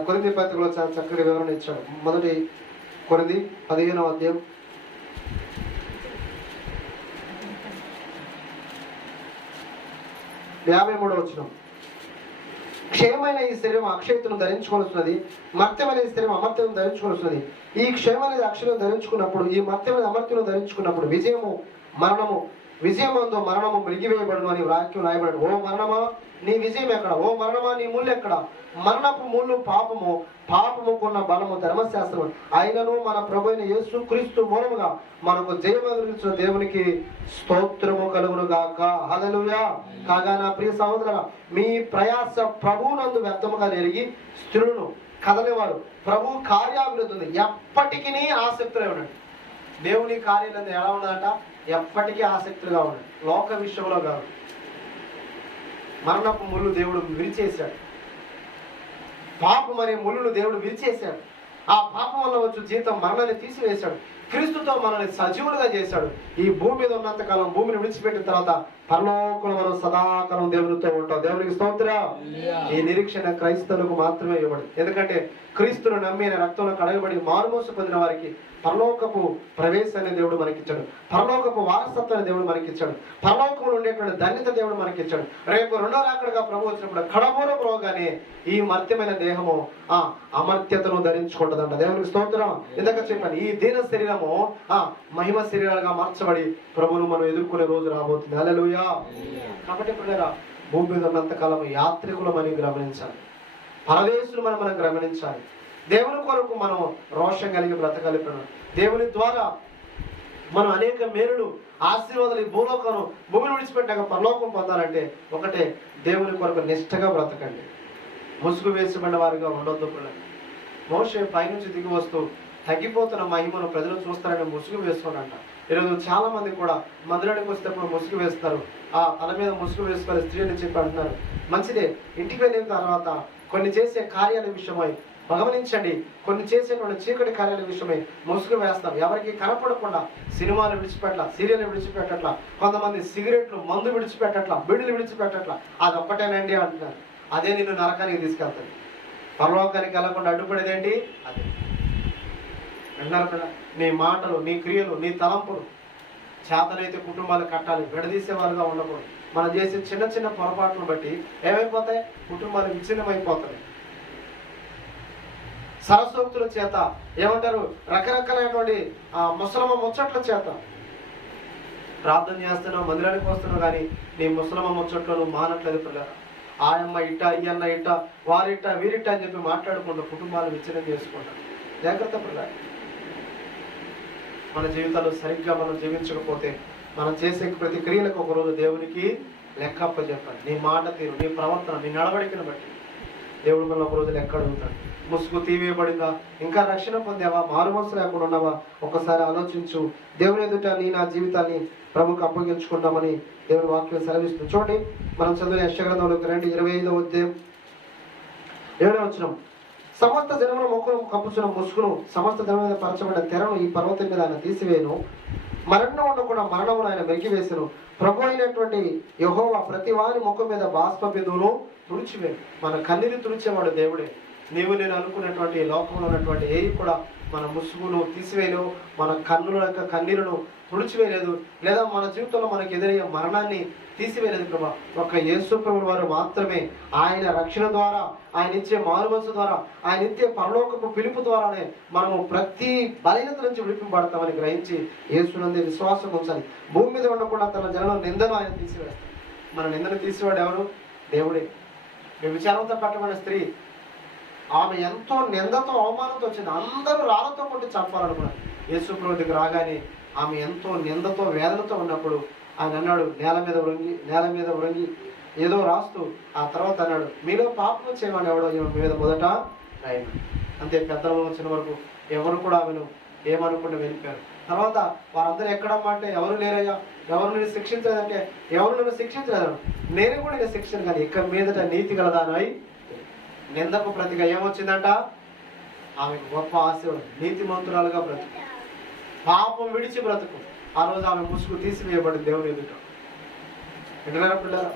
కొరింథీ పత్రికలో చాలా చక్కటి వివరణ ఇచ్చాడు. 1 కొరింథీ 15వ అధ్యాయం 53వ వచనం. క్షయమైన ఈ శరీరం అక్షయతను ధరించుకొనున్నది, మర్త్యమైన ఈ శరీరం అమర్త్యను ధరించుకొనున్నది. ఈ క్షయమైన అక్షయం ధరించుకున్నప్పుడు, ఈ మర్త్యమైన అమర్త్యను ధరించుకున్నప్పుడు విజయమందు మరణము మిగివేయబడును అని వాక్యం రాయబడు. ఓ మరణమా నీ విజయం ఎక్కడ? ఓ మరణమా నీ ముళ్ళు ఎక్కడ? మరణపు ముళ్ళు పాపము, పాపముకున్న బలము ధర్మశాస్త్రం. అయినను మన ప్రభు అయిన యేసుక్రీస్తు మూలముగా మనకు జయము అనుగ్రహించిన దేవునికి స్తోత్రము కలుగును గాక. హల్లెలూయా. కాగా నా ప్రియ సహోదరులారా, మీ ప్రయాస ప్రభువునందు వ్యర్థముగా ఎరిగి స్త్రీలను కదలేవారు ప్రభు కార్యాభివృద్ధి ఎప్పటికీ ఆసక్తులే ఉండండి. దేవుని కార్యాలందు ఎలా ఉన్నదంట? ఎప్పటికీ ఆసక్తులుగా ఉండండి. లోక విషయంలో కాదు. మరణపు ముళ్ళు దేవుడు విరిచేశాడు. పాపం అనే ముళ్ళును దేవుడు విరిచేశాడు. ఆ పాపం వల్ల వచ్చి జీవితం మరణాన్ని తీసివేశాడు. క్రీస్తుతో మనల్ని సజీవులుగా చేశాడు. ఈ భూమి మీద ఉన్నంత కాలం, భూమిని విడిచిపెట్టిన తర్వాత పరలోకంలో మనం సదాకాలం దేవునితో ఉంటాం. దేవునికి స్తోత్రం. ఈ నిరీక్షణ క్రైస్తవులకు మాత్రమే ఇవ్వబడి, ఎందుకంటే క్రీస్తును నమ్మిన రక్తంలో కడగబడి మారుమోసు పొందిన వారికి పరలోకపు ప్రవేశాన్ని దేవుడు మనకిచ్చాడు. పరలోకపు వారసత్వాన్ని దేవుడు మనకిచ్చాడు. పరలోకంలో ఉండేటువంటి ధన్యత దేవుడు మనకిచ్చాడు. రేపు రెండో రాకడగా ప్రభు వచ్చినప్పుడు కడమూర ప్రోగానే ఈ మర్త్యమైన దేహము అమర్త్యతను ధరించుకుంటుందంట. దేవునికి స్తోత్రం. ఇందాక చెప్పాను, ఈ దీన శరీరము మహిమ శరీరాలుగా మార్చబడి ప్రభువును మనం ఎదుర్కొనే రోజు రాబోతుంది. హల్లెలూయా. కాబట్టి ఇప్పుడు భూమి మీద ఉన్నంత కాలం యాత్రికులు మనం గమనించాలి, పరదేశులు మనం గమనించాలి. దేవుని కొరకు మనం రోషం కలిగి బ్రతకలిపాడు. దేవుని ద్వారా మనం అనేక మేలులు, ఆశీర్వాదాలు ఈ భూమిని విడిచిపెట్టాక పరలోకం పొందాలంటే ఒకటే, దేవుని కొరకు నిష్ఠగా బ్రతకండి. ముసుగు వేసిబడిన వారిగా ఉండొద్దు. మోషే పైనుంచి దిగి వస్తూ తగ్గిపోతున్న మహిమను ప్రజలు చూస్తారని ముసుగు వేసుకోనంట. ఈరోజు చాలా మంది కూడా మందిరానికి వచ్చేటప్పుడు ముసుగు వేస్తారు, ఆ తల మీద ముసుగు వేసుకొని స్త్రీ అని చెప్పి అంటున్నారు. మంచిదే, ఇంటికి వెళ్ళిన తర్వాత కొన్ని చేసే కార్యాల విషయమై గమనించండి, కొన్ని చేసేటువంటి చీకటి కార్యాల విషయమై ముసుగు వేస్తారు. ఎవరికి కనపడకుండా సినిమాలు విడిచిపెట్ల, సీరియల్ విడిచిపెట్టట్ల, కొంతమంది సిగరెట్లు మందు విడిచిపెట్టట్ల, బిడులు విడిచిపెట్టట్ల. అది ఒక్కటేనండి అంటున్నారు. అదే నిన్ను నరకానికి తీసుకెళ్తాను. పరలోకానికి వెళ్ళకుండా అడ్డుపడేది ఏంటి? అదే విన్నారు కదా. నీ మాటలు, నీ క్రియలు, నీ తలంపులు చేతనైతే కుటుంబాలు కట్టాలి, విడదీసేవారుగా ఉండకూడదు. మనం చేసే చిన్న చిన్న పొరపాట్లను బట్టి ఏమైపోతాయి? కుటుంబాలు విచ్ఛిన్నమైపోతాయి. సరస్వక్తుల చేత ఏమంటారు, రకరకాలైనటువంటి ముసలమ్మ ముచ్చట్ల చేత ప్రార్థన చేస్తున్నావు, మందిరానికి వస్తున్నావు, కానీ నీ ముసలమ్మ ముచ్చట్లో నువ్వు మానట్లేదు పిల్లరా. ఆయమ్మ ఇట్ట, ఈ అన్న ఇట్ట, వారిట్ట, వీరిట్ట అని చెప్పి మాట్లాడకుండా కుటుంబాలు విచ్ఛిన్నం చేసుకుంటారు. జాగ్రత్త పిల్లరా. మన జీవితాలు సరిగ్గా మనం జీవించకపోతే మనం చేసే ప్రతి క్రియలకు ఒకరోజు దేవునికి లెక్క అప్పచెప్పాలి. నీ మాట తీరు, నీ ప్రవర్తన, నీ నడవడికను బట్టి దేవుడు మన ఒకరోజు లెక్క అడుగుతాడు. ముసుగు తీవేయబడిందా? ఇంకా రక్షణ పొందావా? మారు మనసు లేకుండా ఉన్నావా? ఒకసారి ఆలోచించు. దేవుని ఎదుట నా జీవితాన్ని ప్రభుకు అప్పగించుకుంటామని దేవుని వాక్యం సెలవిస్తుంది. చూడండి, మనం చదివిన యెషయా గ్రంథంలోకి రండి. 25వ అధ్యాయం 7వ వచనం. సమస్త జనముల మొక్కను కప్పుచున్న ముసుగును, సమస్త జనం మీద పరచబడిన తెరను ఈ పర్వతం మీద ఆయన తీసివేయను. మరణం ఉండకుండా మరణమును ఆయన మెరికివేసను. ప్రభు అయినటువంటి యెహోవా ప్రతి వారి ముఖం మీద బాష్ప బిందువును తుడిచివేయను. మన కన్నీరు తుడిచేవాడు దేవుడే. నీవు నేను అనుకున్నటువంటి లోకంలో ఉన్నటువంటి ఏవి కూడా మన ముసుగును తీసివేయలేవు, మన కన్నుల యొక్క కన్నీరును తుడిచివేయలేదు, లేదా మన జీవితంలో మనకు ఎదురయ్యే మరణాన్ని తీసివేయలేదు. ప్రభా, ఒక్క యేసు ప్రభువు వారు మాత్రమే ఆయన రక్షణ ద్వారా, ఆయన ఇచ్చే మారుమనసు ద్వారా, ఆయన ఇచ్చే పరలోకపు పిలుపు ద్వారానే మనము ప్రతి బలహీనత నుంచి విడిపింపబడతామని గ్రహించి యేసునందే విశ్వాసం ఉంచాలి. భూమి మీద ఉండకుండా తన జనం నిందను ఆయన తీసివేస్తాడు. మన నిందను తీసేవాడు ఎవరు? దేవుడే. విచారంతో పట్టబడిన స్త్రీ, ఆమె ఎంతో నిందతో అవమానంతో వచ్చింది. అందరూ రాళ్లతో కొట్టి చంపాలనుకున్నారు. యేసు ప్రభు దగ్గర రాగానే ఆమె ఎంతో నిందతో వేదనతో ఉన్నప్పుడు ఆయన అన్నాడు, నేల మీద ఉరంగి ఏదో రాస్తూ ఆ తర్వాత అన్నాడు, మీలో పాపం చేయమని ఎవడో ఈమె మీద మొదట రాయను. అంతే. పెద్దలు వచ్చిన వరకు ఎవరు కూడా ఆమెను ఏమనుకుంటూ వెళ్ళిపోయారు. తర్వాత వారందరూ ఎక్కడమ్మా అంటే, ఎవరు లేరయ్యా, ఎవరు నేను శిక్షించలేదంటే, ఎవరు నన్ను శిక్షించలేదు, నేను కూడా నేను శిక్షను, కానీ ఇక మీదట నీతి గలదానై. నిందకు ప్రతిగా ఏమొచ్చిందంట? ఆమెకు గొప్ప ఆశీర్వాదం. నీతిమంతురాలుగా బ్రతుకు, పాపం విడిచి బ్రతుకు. ఆ రోజు ఆమె ముసుగు తీసివేయబడింది దేవుని ఎదుట. వింటున్నారా పిల్లరా?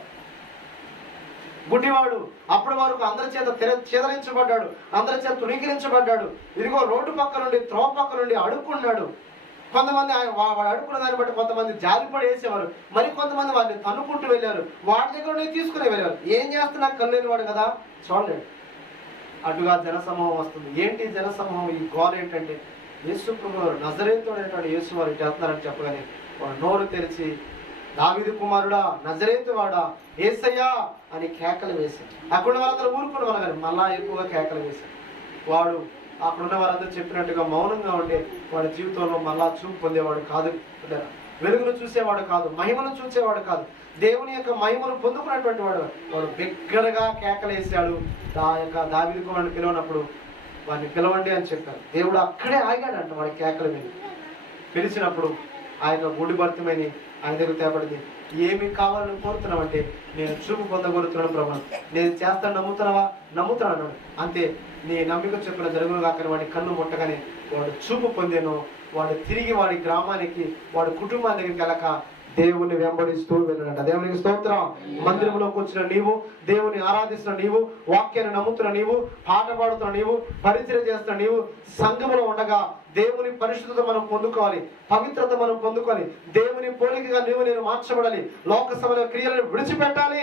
గుడ్డివాడు అప్పటి వరకు అందరి చేత చేదరించబడ్డాడు, అందరి చేత తుణీకరించబడ్డాడు. ఇదిగో రోడ్డు పక్క నుండి, త్రోవ పక్క నుండి అడుక్కున్నాడు. కొంతమంది వాడు అడుక్కున్న దాన్ని బట్టి కొంతమంది జాలిపడి వేసేవారు, మరి కొంతమంది వాడిని తన్నుకుంటూ వెళ్ళారు, వాడి దగ్గర నుండి తీసుకుని వెళ్ళారు. ఏం చేస్తున్నా కళ్ళేని వాడు కదా, చూడలేడు. అటుగా జనసమూహం వస్తుంది. ఏంటి జనసమూహం? ఈ గోల్ ఏంటంటే, యేసు ప్రభు నజరేతుడైనటువంటి యేసు వారు ఇటు వెళ్తున్నారని చెప్పగానే వాడు నోరు తెరిచి, దావీదు కుమారుడా, నజరేతు వాడా, యేసయ్యా అని కేకలు వేశాడు. అక్కడున్న వారందరూ ఊరుకున్న వాళ్ళు, కానీ మళ్ళా ఎక్కువగా కేకలు వేశాడు. వాడు అక్కడున్న వారందరూ చెప్పినట్టుగా మౌనంగా ఉండే వాడి జీవితంలో మళ్ళా చూపు పొందేవాడు కాదు. వెలుగును చూసేవాడు కాదు, మహిమను చూసేవాడు కాదు, దేవుని యొక్క మహిమను పొందుకున్నటువంటి వాడు బిగ్గరగా కేకలేసాడు. దావీదు కుమారుని పిలవనప్పుడు వాడిని పిలవండి అని చెప్పారు. దేవుడు అక్కడే ఆగాడంట వాడి కేకల మీద. పిలిచినప్పుడు ఆయన గుడి భర్తమని ఆయన దగ్గర తేపడింది. ఏమి కావాలని కోరుతున్నావంటే, నేను చూపు పొందగోరుతున్నాను ప్రభు, నేను చేస్తాను, నమ్ముతున్నాను అన్నాడు. అంతే. నీ నమ్మిక చెప్పిన జరుగును కాకని వాడి కన్ను ముట్టగానే వాడు చూపు పొందాను. వాడు తిరిగి వాడి గ్రామానికి, వాడి కుటుంబానికి వెళ్ళక దేవుని వెంబడిస్తూ వెళ్ళాడంట. దేవునికి స్తోత్రం. మందిరంలోకి వచ్చిన నీవు, దేవుని ఆరాధిస్తున్న నీవు, వాక్యాన్ని నమ్ముతున్న నీవు, పాట పాడుతున్న నీవు, పరిచయం చేస్తున్న నీవు, సంఘములో ఉండగా దేవుని పరిశుద్ధత మనం పొందుకోవాలి, పవిత్రత మనం పొందుకోవాలి, దేవుని పోలికగా నేను మార్చబడాలి, లోక సమయ క్రియలను విడిచిపెట్టాలి,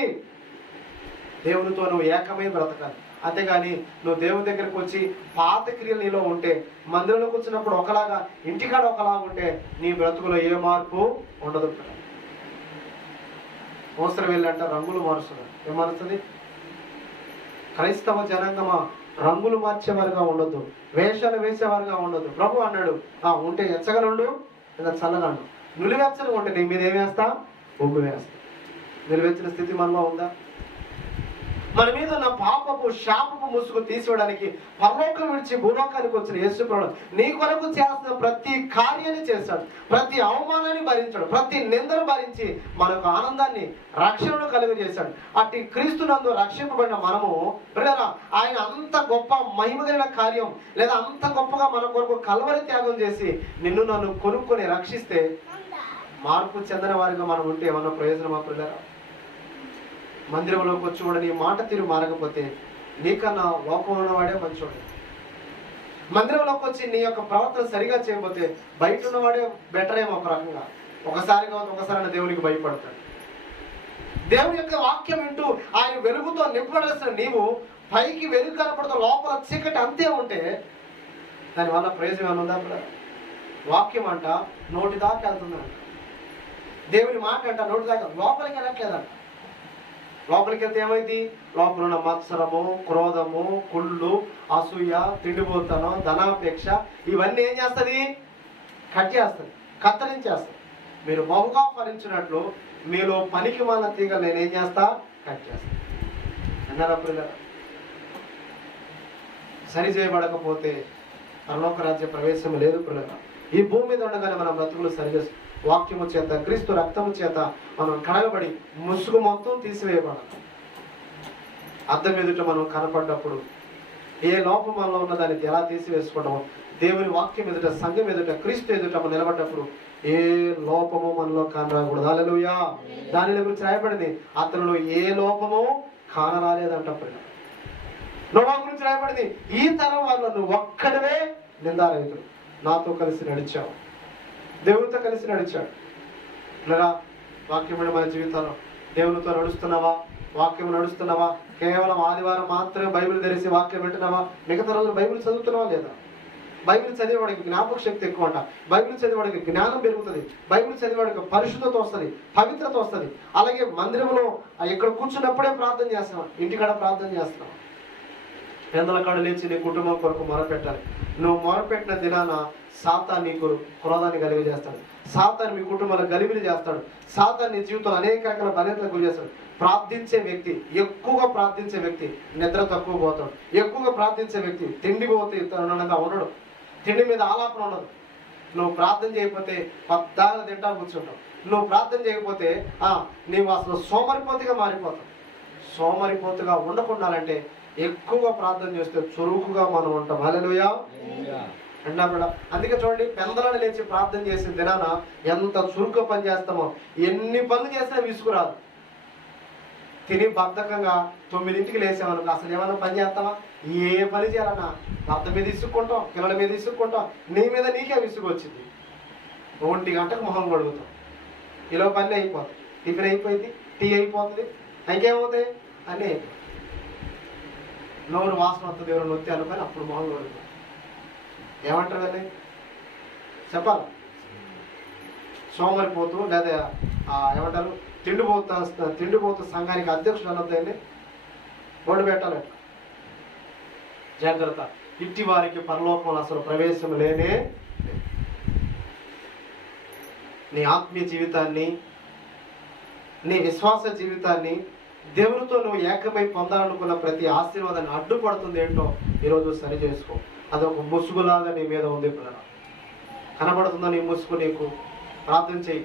దేవునితో నువ్వు ఏకమై బ్రతకాలి. అంతేగాని నువ్వు దేవుని దగ్గరకు వచ్చి పాత క్రియలు నీలో ఉంటే, మందిరంలోకి వచ్చినప్పుడు ఒకలాగా, ఇంటికాడ ఒకలాగా ఉంటే నీ బ్రతుకులో ఏ మార్పు ఉండదు. మోస్తరు వెళ్ళంట రంగులు మారుస్తున్నారు. ఏం మారుస్తుంది? క్రైస్తవ జనాంగమా, రంగులు మార్చేవారుగా ఉండొద్దు, వేషాలు వేసేవారుగా ఉండొద్దు. ప్రభు అన్నాడు, ఉంటే ఎచ్చగా ఉండు, లేదా చల్లగా ఉండు. నిలువెచ్చగా ఉంటే నీ మీద ఏం వేస్తా? ఉమ్ము వేస్తా. నిలువెచ్చిన స్థితి మనలో ఉందా? మన మీద ఉన్న పాపపు శాపపు ముసుగు తీసివేయడానికి పరలోకం విడిచి భూలోకానికి వచ్చిన యేసుప్రభుడు నీ కొరకు చేస్తున్న ప్రతి కార్యాన్ని చేశాడు. ప్రతి అవమానాన్ని భరించాడు. ప్రతి నిందను భరించి మనకు ఆనందాన్ని, రక్షణను కలుగజేశాడు. అట్టి క్రీస్తునందు రక్షింపబడిన మనము ప్రియులారా, ఆయన అంత గొప్ప మహిమగలిగిన కార్యం లేదా అంత గొప్పగా మన కొరకు కల్వరి త్యాగం చేసి నిన్ను నన్ను కొనుక్కొని రక్షిస్తే మార్పు చెందిన వారిగా మనం ఉంటే ఏమన్నా ప్రయోజనమా ప్రియులారా? మందిరంలోకి వచ్చి కూడా నీ మాట తీరు మారకపోతే నీకన్నా లోకంలో ఉన్నవాడే మంచోడు. మందిరంలోకి వచ్చి నీ యొక్క ప్రవర్తన సరిగా చేయకపోతే బయట ఉన్నవాడే బెటర్ ఏమో ఒక రకంగా. ఒకసారి దేవునికి భయపడతాడు. దేవుని యొక్క వాక్యం వింటూ ఆయన వెలుగుతో నింపబడాల్సిన నీవు పైకి వెలుగు కనపడుతూ లోపల చీకటి అంతే ఉంటే దానివల్ల ప్రయోజనం ఏమైనా ఉందా? వాక్యం అంట నోటి దాకా వెళ్తుందంట. దేవుని మాట అంట నోటి దాకా లోపలికి వెళ్ళట్లేదంట. లోపలికి వెళ్తే ఏమైంది? లోపల ఉన్న మత్సరము, క్రోధము, కుళ్ళు, అసూయ, తిండిపోతనం, ధనాపేక్ష ఇవన్నీ ఏం చేస్తుంది? కట్ చేస్తుంది, కత్తిరించేస్తుంది. మీరు బహుగా ఫలించినట్లు మీలో పనికి మాలిన తీగలు నేనేం చేస్తా? కట్ చేస్తా అన్నారా పిల్లలు? సరి చేయబడకపోతే పరలోక రాజ్య ప్రవేశం లేదు పిల్లలు. ఈ భూమి మీద ఉండగానే మన బ్రతుకులు సరిచేసి వాక్యము చేత, క్రీస్తు రక్తము చేత మనం కడగబడి ముసుగు మొత్తం తీసివేయబడాలి. అద్దం ఎదుట మనం కనపడ్డప్పుడు ఏ లోపం మనలో ఉన్న దాన్ని ఎలా తీసివేసుకోవడమో దేవుని వాక్యం ఎదుట, సంఘం ఎదుట, క్రీస్తు ఎదుట మనం నిలబడ్డప్పుడు ఏ లోపము మనలో కానరాకూడదు. హల్లెలూయా. దాని గురించి రాయబడింది, అతనిలో ఏ లోపము కానరాలేదంట. నోవా గురించి రాయబడింది, ఈ తరం వాళ్ళు నువ్వు ఒక్కడవే నిందారహితుడు, నాతో కలిసి నడిచావు, దేవునితో కలిసి నడిచాడు. లేదా వాక్యమైన మన జీవితంలో దేవునితో నడుస్తున్నావా? వాక్యం నడుస్తున్నావా? కేవలం ఆదివారం మాత్రమే బైబిల్ తెరిచి వాక్యం వింటున్నావా? మిగతా రోజులు బైబిల్ చదువుతున్నావా లేదా? బైబిల్ చదివేవాడికి జ్ఞాపక శక్తి ఎక్కువ అంట. బైబిల్ చదివేవాడికి జ్ఞానం పెరుగుతుంది. బైబిల్ చదివేవాడికి పరిశుద్ధత వస్తుంది, పవిత్రత వస్తుంది. అలాగే మందిరంలో ఇక్కడ కూర్చున్నప్పుడే ప్రార్థన చేస్తున్నాం, ఇంటికాడ ప్రార్థన చేస్తున్నాం. పెందల కాడ లేచి నీ కుటుంబం కొరకు మొరపెట్టాలి. నువ్వు మొరపెట్టిన దినాన సాతాను నీకు క్రోధాన్ని కలిగజేస్తాడు. సాతాను మీ కుటుంబాన్ని గలిబిలి చేస్తాడు. సాతాను నీ జీవితంలో అనేక రకాల బలహీనతలకు గురి చేస్తాడు. ప్రార్థించే వ్యక్తి, ఎక్కువగా ప్రార్థించే వ్యక్తి నిద్ర తక్కువ పోతాడు. ఎక్కువగా ప్రార్థించే వ్యక్తి తిండి పోతే ఉండడు, తిండి మీద ఆలాపన ఉండదు. నువ్వు ప్రార్థన చేయకపోతే పద్దాగా తింటా కూర్చుంటావు. నువ్వు ప్రార్థన చేయకపోతే నీవు అసలు సోమరిపోతుగా మారిపోతావు. సోమరిపోతుగా ఉండకుండాలంటే ఎక్కువగా ప్రార్థన చేస్తే చురుకుగా మనం ఉంటాం. హల్లెలూయా. అన్నా అందుకే చూడండి, పెందలను లేచి ప్రార్థన చేసిన దినాన ఎంత చురుకుగా పని చేస్తామో, ఎన్ని పనులు చేసినా విసుకురాదు. తిని బద్ధకంగా 9ంటికి లేసామనుకో అసలు ఏమన్నా పని చేస్తావా? ఏ పని చేయాలన్నా భర్త మీద విసుక్కుంటాం, పిల్లల మీద విసుక్కుంటాం, నీ మీద నీకే విసుగు వచ్చింది. 1 గంటకు మొహం కడుగుతాం, ఇలా పని అయిపోతుంది. టిఫిన్ అయిపోయింది, టీ అయిపోతుంది, ఇంకేమవుతాయి అన్నీ అయిపోతాయి. నోరు వాసన వస్తుంది, ఎవరు నొత్తి అనుకొని అప్పుడు మొహం కడుగుతాం. ఏమంటారు కానీ చెప్పాలి? సోమరిపోతూ లేదా ఏమంటారు తిండిపోతూ సంఘానికి అధ్యక్షుడు అనొద్దండి, బోర్డు పెట్టాలి. జాగ్రత్త, ఇట్టి వారికి పరలోకంలో అసలు ప్రవేశం లేనే. నీ ఆత్మీయ జీవితాన్ని, నీ విశ్వాస జీవితాన్ని, దేవునితో నువ్వు ఏకమై పొందాలనుకున్న ప్రతి ఆశీర్వాదాన్ని అడ్డుపడుతుంది ఏంటో ఈరోజు సరి చేసుకో. అదొక ముసుగులాగా నీ మీద ఉంది. కనబడుతుందో నీ ముసుగు? నీకు ప్రార్థన చేయి,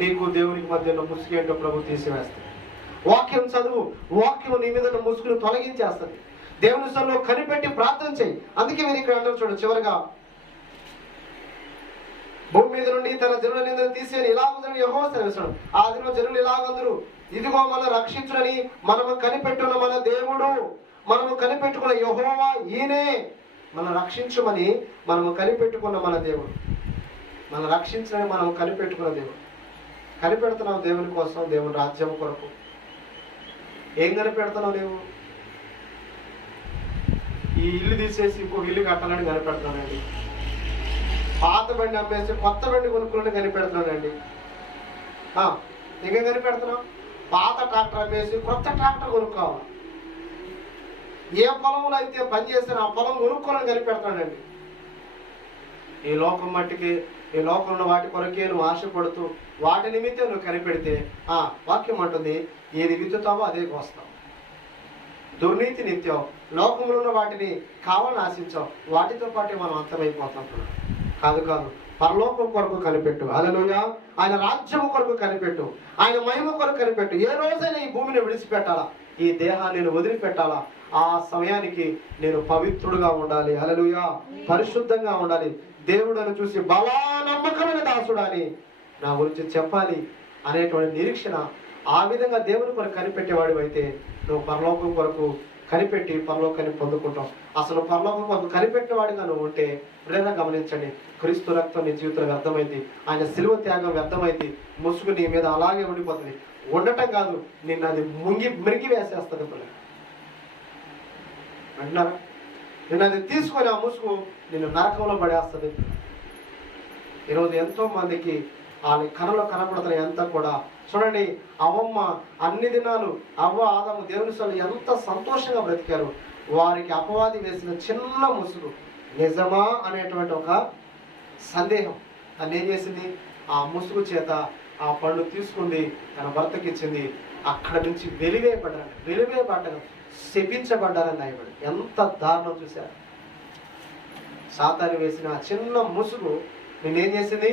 నీకు దేవునికి మధ్య ఉన్న ముసుగు ఏంటో ప్రభు తీసివేస్తుంది. వాక్యం చదువు, వాక్యం నీ మీద ఉన్న ముసుగును తొలగించేస్తుంది. దేవుని సన్నిధిలో కనిపెట్టి ప్రార్థన చేయి. అందుకే మీరు ఇక్కడ అంటారు చూడు, చివరిగా భూమి మీద నుండి తన జనుల నిందను తీసేని ఇలాగ యెహోవా సెలవిస్తాడు. ఆ దినం జనులు ఇలాగందరూ, ఇదిగో మనం రక్షించునని మనము కనిపెట్టున్న మన దేవుడు, మనము కనిపెట్టుకున్న యెహోవా ఈయనే. మనం రక్షించమని మనము కనిపెట్టుకున్న మన దేవుడు, మనం రక్షించని మనం కనిపెట్టుకున్న దేవుడు. కనిపెడుతున్నావు దేవుని కోసం, దేవుని రాజ్యం కొరకు. ఏం కనిపెడుతున్నావు నీవు? ఈ ఇల్లు తీసేసి ఇంకొక ఇల్లు కట్టాలని కనిపెడుతున్నానండి. పాత బండి అమ్మేసి కొత్త బండి కొనుక్కోవాలని కనిపెడుతున్నానండి. ఇంకేం కనిపెడుతున్నావు? పాత ట్రాక్టర్ అమ్మేసి కొత్త ట్రాక్టర్ కొనుక్కోవాలి. ఏ పొలంలో అయితే పని చేసిన ఆ పొలం కొనుక్కోవాలని కనిపెడుతున్నానండి. ఈ లోకం మట్టికి, ఈ లోకంలో వాటి కొరకే నువ్వు ఆశపడుతూ వాటి నిమిత్తం నువ్వు కనిపెడితే వాక్యం అంటుంది, ఏది విత్తుతావో అదే కోస్తావు. దుర్నీతి నిత్యం, లోకంలో ఉన్న వాటిని కావాలని ఆశించాం, వాటితో పాటు మనం అంతమైపోతాం. కాదు, పరలోకం కొరకు కనిపెట్టు. హల్లెలూయా. ఆయన రాజ్యం కొరకు కనిపెట్టు, ఆయన మహిమ కొరకు కనిపెట్టు. ఏ రోజైనా ఈ భూమిని విడిచిపెట్టాలా, ఈ దేహాన్ని నేను వదిలిపెట్టాలా, ఆ సమయానికి నేను పవిత్రుడుగా ఉండాలి. హల్లెలూయా. పరిశుద్ధంగా ఉండాలి. దేవుడని చూసి బలా నమ్మకమైన దాసుడాని నా గురించి చెప్పాలి అనేటువంటి నిరీక్షణ, ఆ విధంగా దేవుని కొరకు కనిపెట్టేవాడు అయితే నువ్వు పరలోకం కొరకు కనిపెట్టి పరలోకాన్ని పొందుకుంటాం. అసలు పరలోకం కొరకు కనిపెట్టేవాడిగా నువ్వు ఉంటే ప్రేరణ గమనించండి, క్రీస్తు రక్తం నీ జీవితంలో వ్యర్థమైంది, ఆయన శిలువ త్యాగం వ్యర్థమైంది, ముసుగు నీ మీద అలాగే ఉండిపోతుంది. ఉండటం కాదు, నిన్ను అది మిరిగి వేసేస్తుంది. అంటున్నారా? నిన్ను అది తీసుకొని ఆ ముసుగు నిన్ను నరకంలో పడేస్తుంది. ఈరోజు ఎంతో మందికి ఆ కళలో కనపడుతున్న ఎంత కూడా చూడండి, అవ్వమ్మ అన్ని దినాలు అవ్వ ఆదాము దేవుని సొల్లు ఎంత సంతోషంగా బ్రతికారు. వారికి అపవాది వేసిన చిన్న ముసుగు నిజమా అనేటువంటి ఒక సందేహం తను ఏం చేసింది, ఆ ముసుగు చేత ఆ పళ్ళు తీసుకుంది, తన భర్తకి ఇచ్చింది. అక్కడ నుంచి వెలివేయబడ్డారు, శపించబడ్డారని రాయబడి. ఎంత దారుణం చూశారు. సాతాను వేసిన ఆ చిన్న ముసుగు నేనేం చేసింది.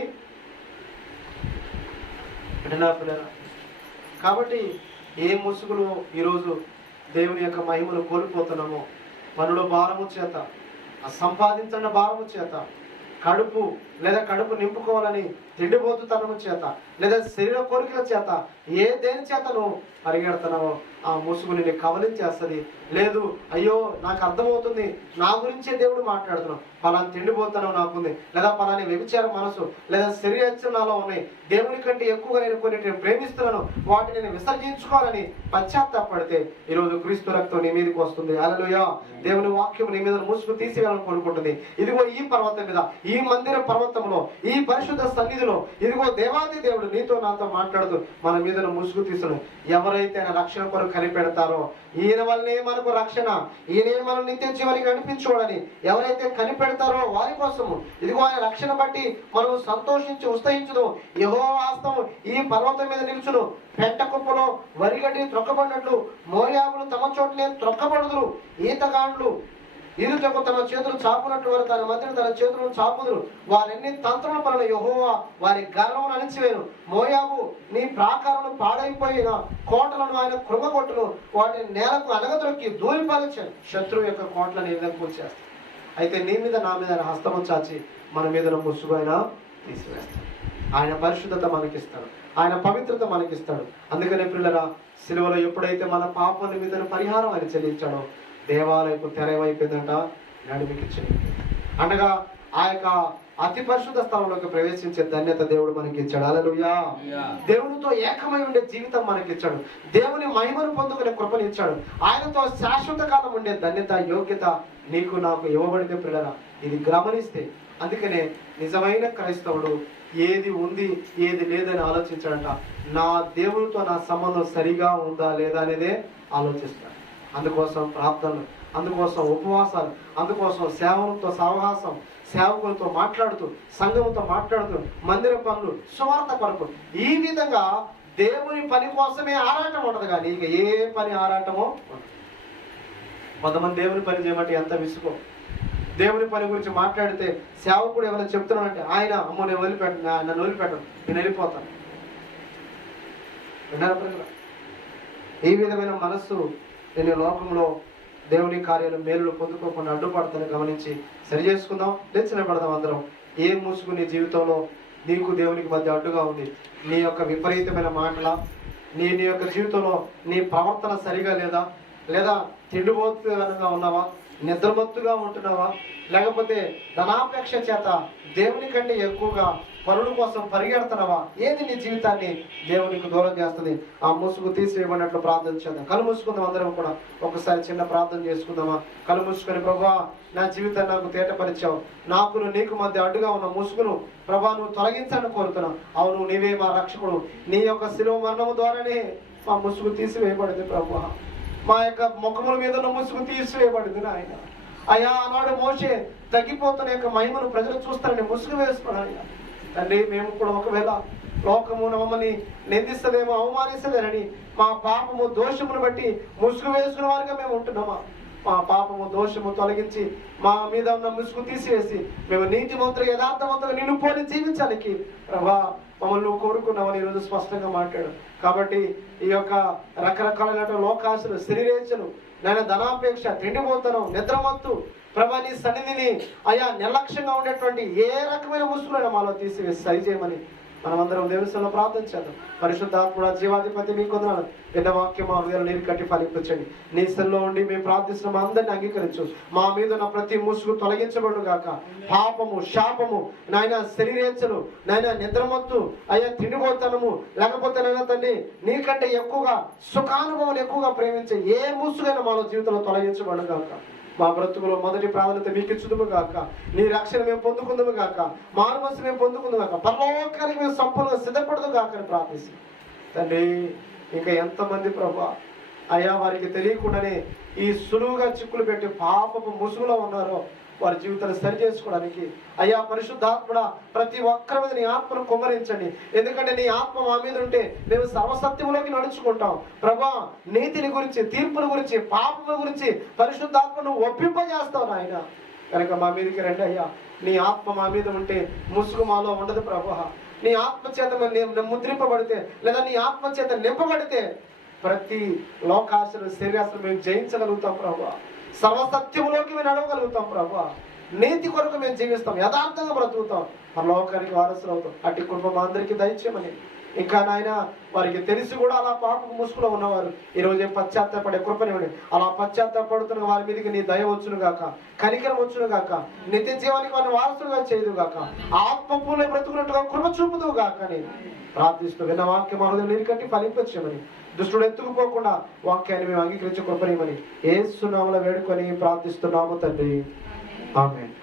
కాబట్టి ఏ ముసుగులు ఈరోజు దేవుని యొక్క మహిమను కోల్పోతున్నామో, పనుల భారము చేత, సంపాదించిన భారము చేత, కడుపు నింపుకోవాలని తిండిపోతుతనము చేత, లేదా శరీర కోరికల చేత, దేని చేత నువ్వు పరిగెడుతున్నావో ఆ ముసుగు నిన్ను కవలించేస్తుంది. లేదు, అయ్యో నాకు అర్థమవుతుంది, నా గురించే దేవుడు మాట్లాడుతున్నావు, పలాని తిండిపోతున్నావు నాకుంది, లేదా పలాని వ్యభిచార మనసు, లేదా శరీర నాలో ఉన్నాయి, దేవుని కంటే ఎక్కువగా నేను కొన్ని ప్రేమిస్తున్నాను, వాటిని నేను విసర్జించుకోవాలని పశ్చాత్తాపడితే ఈరోజు క్రీస్తు రక్తం నీ మీదకి వస్తుంది. హల్లెలూయా. దేవుని వాక్యం నీ మీద ముసుగు తీసివేయాలని కోరుకుంటుంది. ఇదిగో ఈ పర్వతం మీద, ఈ మందిర పర్వతంలో, ఈ పరిశుద్ధ సన్నిధిలో, ఇదిగో దేవాది దేవుడు నీతో నాతో మాట్లాడుతూ మన మీద ముసుగు తీస్తున్నాడు. ఎవరైతే ఆయన రక్షణ కొరకు కనిపెడతారో, ఈయన వల్లనే మనకు రక్షణ, ఈయనే మనం నిత్య జీవానికి నడిపించుకోవాలని ఎవరైతే కనిపెడతారో వారి కోసము ఇదిగో ఆయన రక్షణ బట్టి మనం సంతోషించి ఉత్సహించుదు. యెహోవా హస్తము ఈ పర్వతం మీద నిలుచును, పెంట కుప్పలో వరిగడ్డి త్రొక్కబడినట్లు మోయాబులు తమ చోట్లే త్రొక్కబడుదురు. ఈతగాండ్లు ఇరుటకు తన చేతులు చాపునట్లు వారు తన మధ్యన తన చేతులను చాపుదురు. వారెన్ని తంత్రుల పనులు యెహోవా వారి గర్వమును అణిచివేను. మోయాబు నీ ప్రాకారములు పాడైపోయిన కోటలను ఆయన కృంగగొట్టును, వాటిని నేలకు అనగదొక్కి ధూళిపాలించాను. శత్రువు యొక్క కోటలను ఏదైనా కూల్చేస్తాడు. అయితే నీ మీద నా మీద హస్తము చాచి మన మీద ముసుగు ఆయన తీసివేస్తాడు. ఆయన పరిశుద్ధత మనకిస్తాడు, ఆయన పవిత్రత మనకిస్తాడు. అందుకనే పిల్లరా, సిలువలో ఎప్పుడైతే మన పాపం మీద పరిహారం ఆయన చెల్లించాడో దేవాలయపు తెరవైపోయిందంట, నడిమికిచ్చింది. అనగా ఆ యొక్క అతి పరిశుద్ధ స్థలంలోకి ప్రవేశించే ధన్యత దేవుడు మనకి ఇచ్చాడు. హల్లెలూయా. దేవునితో ఏకమై ఉండే జీవితం మనకి ఇచ్చాడు. దేవుని మహిమను పొందుకునే కృపనిచ్చాడు. ఆయనతో శాశ్వత కాలం ఉండే ధన్యత, యోగ్యత నీకు నాకు ఇవ్వబడింది పిల్లరా. ఇది గమనిస్తే అందుకనే నిజమైన క్రైస్తవుడు ఏది ఉంది ఏది లేదని ఆలోచించాడంట. నా దేవునితో నా సంబంధం సరిగా ఉందా లేదా అనేదే ఆలోచిస్తాడు. అందుకోసం ప్రార్థనలు, అందుకోసం ఉపవాసాలు, అందుకోసం సేవలతో సహవాసం, సేవకులతో మాట్లాడుతూ, సంఘంతో మాట్లాడుతూ, మందిర పనులు, సువార్త కొరకు, ఈ విధంగా దేవుని పని కోసమే ఆరాటం ఉండదు. కానీ ఇక ఏ పని ఆరాటమో కొంతమంది దేవుని పని చేయమంటే ఎంత విసుగో. దేవుని పని గురించి మాట్లాడితే సేవకుడు ఏమైనా చెప్తున్నానంటే ఆయన అమ్మో నేను నన్ను వదిలిపెట్టను, నేను వెళ్ళిపోతాను. విన్నారా? ఈ విధమైన మనస్సు నేను లోకంలో దేవుని కార్యాలు మేలులు పొందుకోకుండా అడ్డుపడతాను గమనించి సరి చేసుకుందాం. తెచ్చిన పడదాం అందరం. ఏ ముసుగు నీ జీవితంలో నీకు దేవునికి మధ్య అడ్డుగా ఉంది? నీ యొక్క విపరీతమైన మాటల, నీ యొక్క జీవితంలో నీ ప్రవర్తన సరిగా లేదా తిండిపోతుగా ఉన్నావా, నిద్రమత్తుగా ఉంటున్నావా, లేకపోతే ధనాపేక్ష చేత దేవుని కంటే ఎక్కువగా పనుల కోసం పరిగెడుతున్నావా? ఏది నీ జీవితాన్ని దేవునికి దూరం చేస్తుంది? ఆ ముసుగు తీసివేయబడినట్లు ప్రార్థన చేద్దాం. కళ్ళు మూసుకుందాం అందరం కూడా. ఒకసారి చిన్న ప్రార్థన చేసుకుందామా? కళ్ళు మూసుకొని, ప్రభువా నా జీవితాన్ని నాకు తేటపరిచావు, నాకు నీకు మధ్య అడ్డుగా ఉన్న ముసుగును ప్రభా నువ్వు తొలగించాలని కోరుతున్నావు. అవును, నీవే మా రక్షకుడు. నీ యొక్క శిలువ మరణము ద్వారానే మా ముసుగు తీసివేయబడింది ప్రభువా. మా యొక్క ముఖముల మీద ఉన్న ముసుగు తీసివేయబడింది నాయన. అయ్యా ఆనాడు మోషే తగ్గిపోతున్న యొక్క మహిమను ప్రజలు చూస్తారని ముసుగు వేసుకున్నాడు. తండ్రి మేము కూడా ఒకవేళ లోకము మమ్మల్ని నిందిస్తదేమో, అవమానిస్తదేనని మా పాపము దోషమును బట్టి ముసుగు వేసుకున్న వారిగా మేము ఉంటున్నామా? మా పాపము దోషము తొలగించి మా మీద ఉన్న ముసుగు తీసివేసి మేము నీతిమంతులు యథార్థవంతులు నిన్ను పోలి జీవించానికి ప్రభా మమ్మల్ని నువ్వు కోరుకున్నామని ఈరోజు స్పష్టంగా మాట్లాడు. కాబట్టి ఈ యొక్క రకరకాలైన లోకాశలు, శరీరేచ్ఛలు, నేను ధనాపేక్ష, తిండిపోతనం, నిద్రమత్తు ప్రభా నీ సన్నిధిని అయా నిర్లక్ష్యంగా ఉండేటువంటి ఏ రకమైన ముసుగులైనా మాలో తీసివేసి సరిచేయమని మనమందరం దేవునిలో ప్రార్థన చేద్దాం. పరిశుద్ధాత్ముడా, జీవాధిపతి మీకు వందనాలు. విన్న వాక్యం మా హృదయాలు నీరు కట్టి ఫలించండి. నీ సెల్లో ఉండి మేము ప్రార్థిస్తున్న మా అందరినీ అంగీకరించు. మా మీద ఉన్న ప్రతి ముసుగు తొలగించబడు గాక. పాపము, శాపము, నాయన శరీరేచ్ఛలు, నాయన నిద్రమత్తు, అయ్యా తిండిపోతనము, లేకపోతే నాయన తండ్రి నీకంటే ఎక్కువగా సుఖానుభవం ఎక్కువగా ప్రేమించే ఏ ముసుగైనా మాలో జీవితంలో తొలగించబడు గాక. మా బ్రతుకులో మొదటి ప్రాధాన్యత మీకు ఇచ్చుదుము గాక. నీ రక్షణ మేము పొందుకుందుము గాక. మారుమనసు మేము పొందుకుందాం గాక. పరలోకానికి మేము సంపూర్ణంగా సిద్ధపడదు గాక అని ప్రార్థిస్తాం తండ్రి. ఇంకా ఎంతమంది ప్రభా అయ్యా వారికి తెలియకుండానే ఈ సులువుగా చిక్కులు పెట్టి పాపపు ముసుగులో ఉన్నారో వారి జీవితాన్ని సరి చేసుకోవడానికి అయ్యా పరిశుద్ధాత్ముడా ప్రతి ఒక్కరి మీద నీ ఆత్మను కుమ్మరించండి. ఎందుకంటే నీ ఆత్మ మా మీద ఉంటే మేము సర్వసత్యములోకి నడుచుకుంటాం ప్రభా. నీతిని గురించి, తీర్పుని గురించి, పాపం గురించి పరిశుద్ధాత్మను ఒప్పింపజేస్తావు నాయన. కనుక మా మీదకి రండి అయ్యా. నీ ఆత్మ మా మీద ఉంటే ముసుగు మాలో ఉండదు ప్రభా. నీ ఆత్మ చేత ముద్రింపబడితే లేదా నీ ఆత్మ చేత నింపబడితే ప్రతి లోకాశలు, శరీరాశలు మేము జయించగలుగుతాం ప్రభా. సర్వసత్యములోకి మేము నడవగలుగుతాం ప్రభా. నీతి కొరకు మేము జీవిస్తాం, యథార్థంగా బ్రతుకుతాం, పరలోకానికి వారసులు అవుతాం. అట్టి కృప మా అందరికీ దయచేయమని. ఇంకా నాయన వారికి తెలిసి కూడా అలా పాపం ముసుగులో ఉన్నవారు ఈరోజు పశ్చాత్తాపడే కృపనివ్వండి. అలా పశ్చాత్తాపడుతున్న వారి మీదకి నీ దయ వచ్చును గాక, కనికరం వచ్చును గాక. నిత్య జీవానికి వారిని వారసులుగా చేయదు గాక. ఆత్మపూర్ణ బ్రతుకున్నట్టుగా కృప చూపుదు గాక అని ప్రార్థిస్తూ విన్న వాక్యం హృదయం నీరు కట్టి ఫలింపచేయమని, దుష్టుడు ఎత్తుకుపోకుండా వాక్యాన్ని మేము అంగీకరించే కృపనివ్వమని యేసు నామములో వేడుకొని ప్రార్థిస్తున్నాము తండ్రి. ఆమేన్.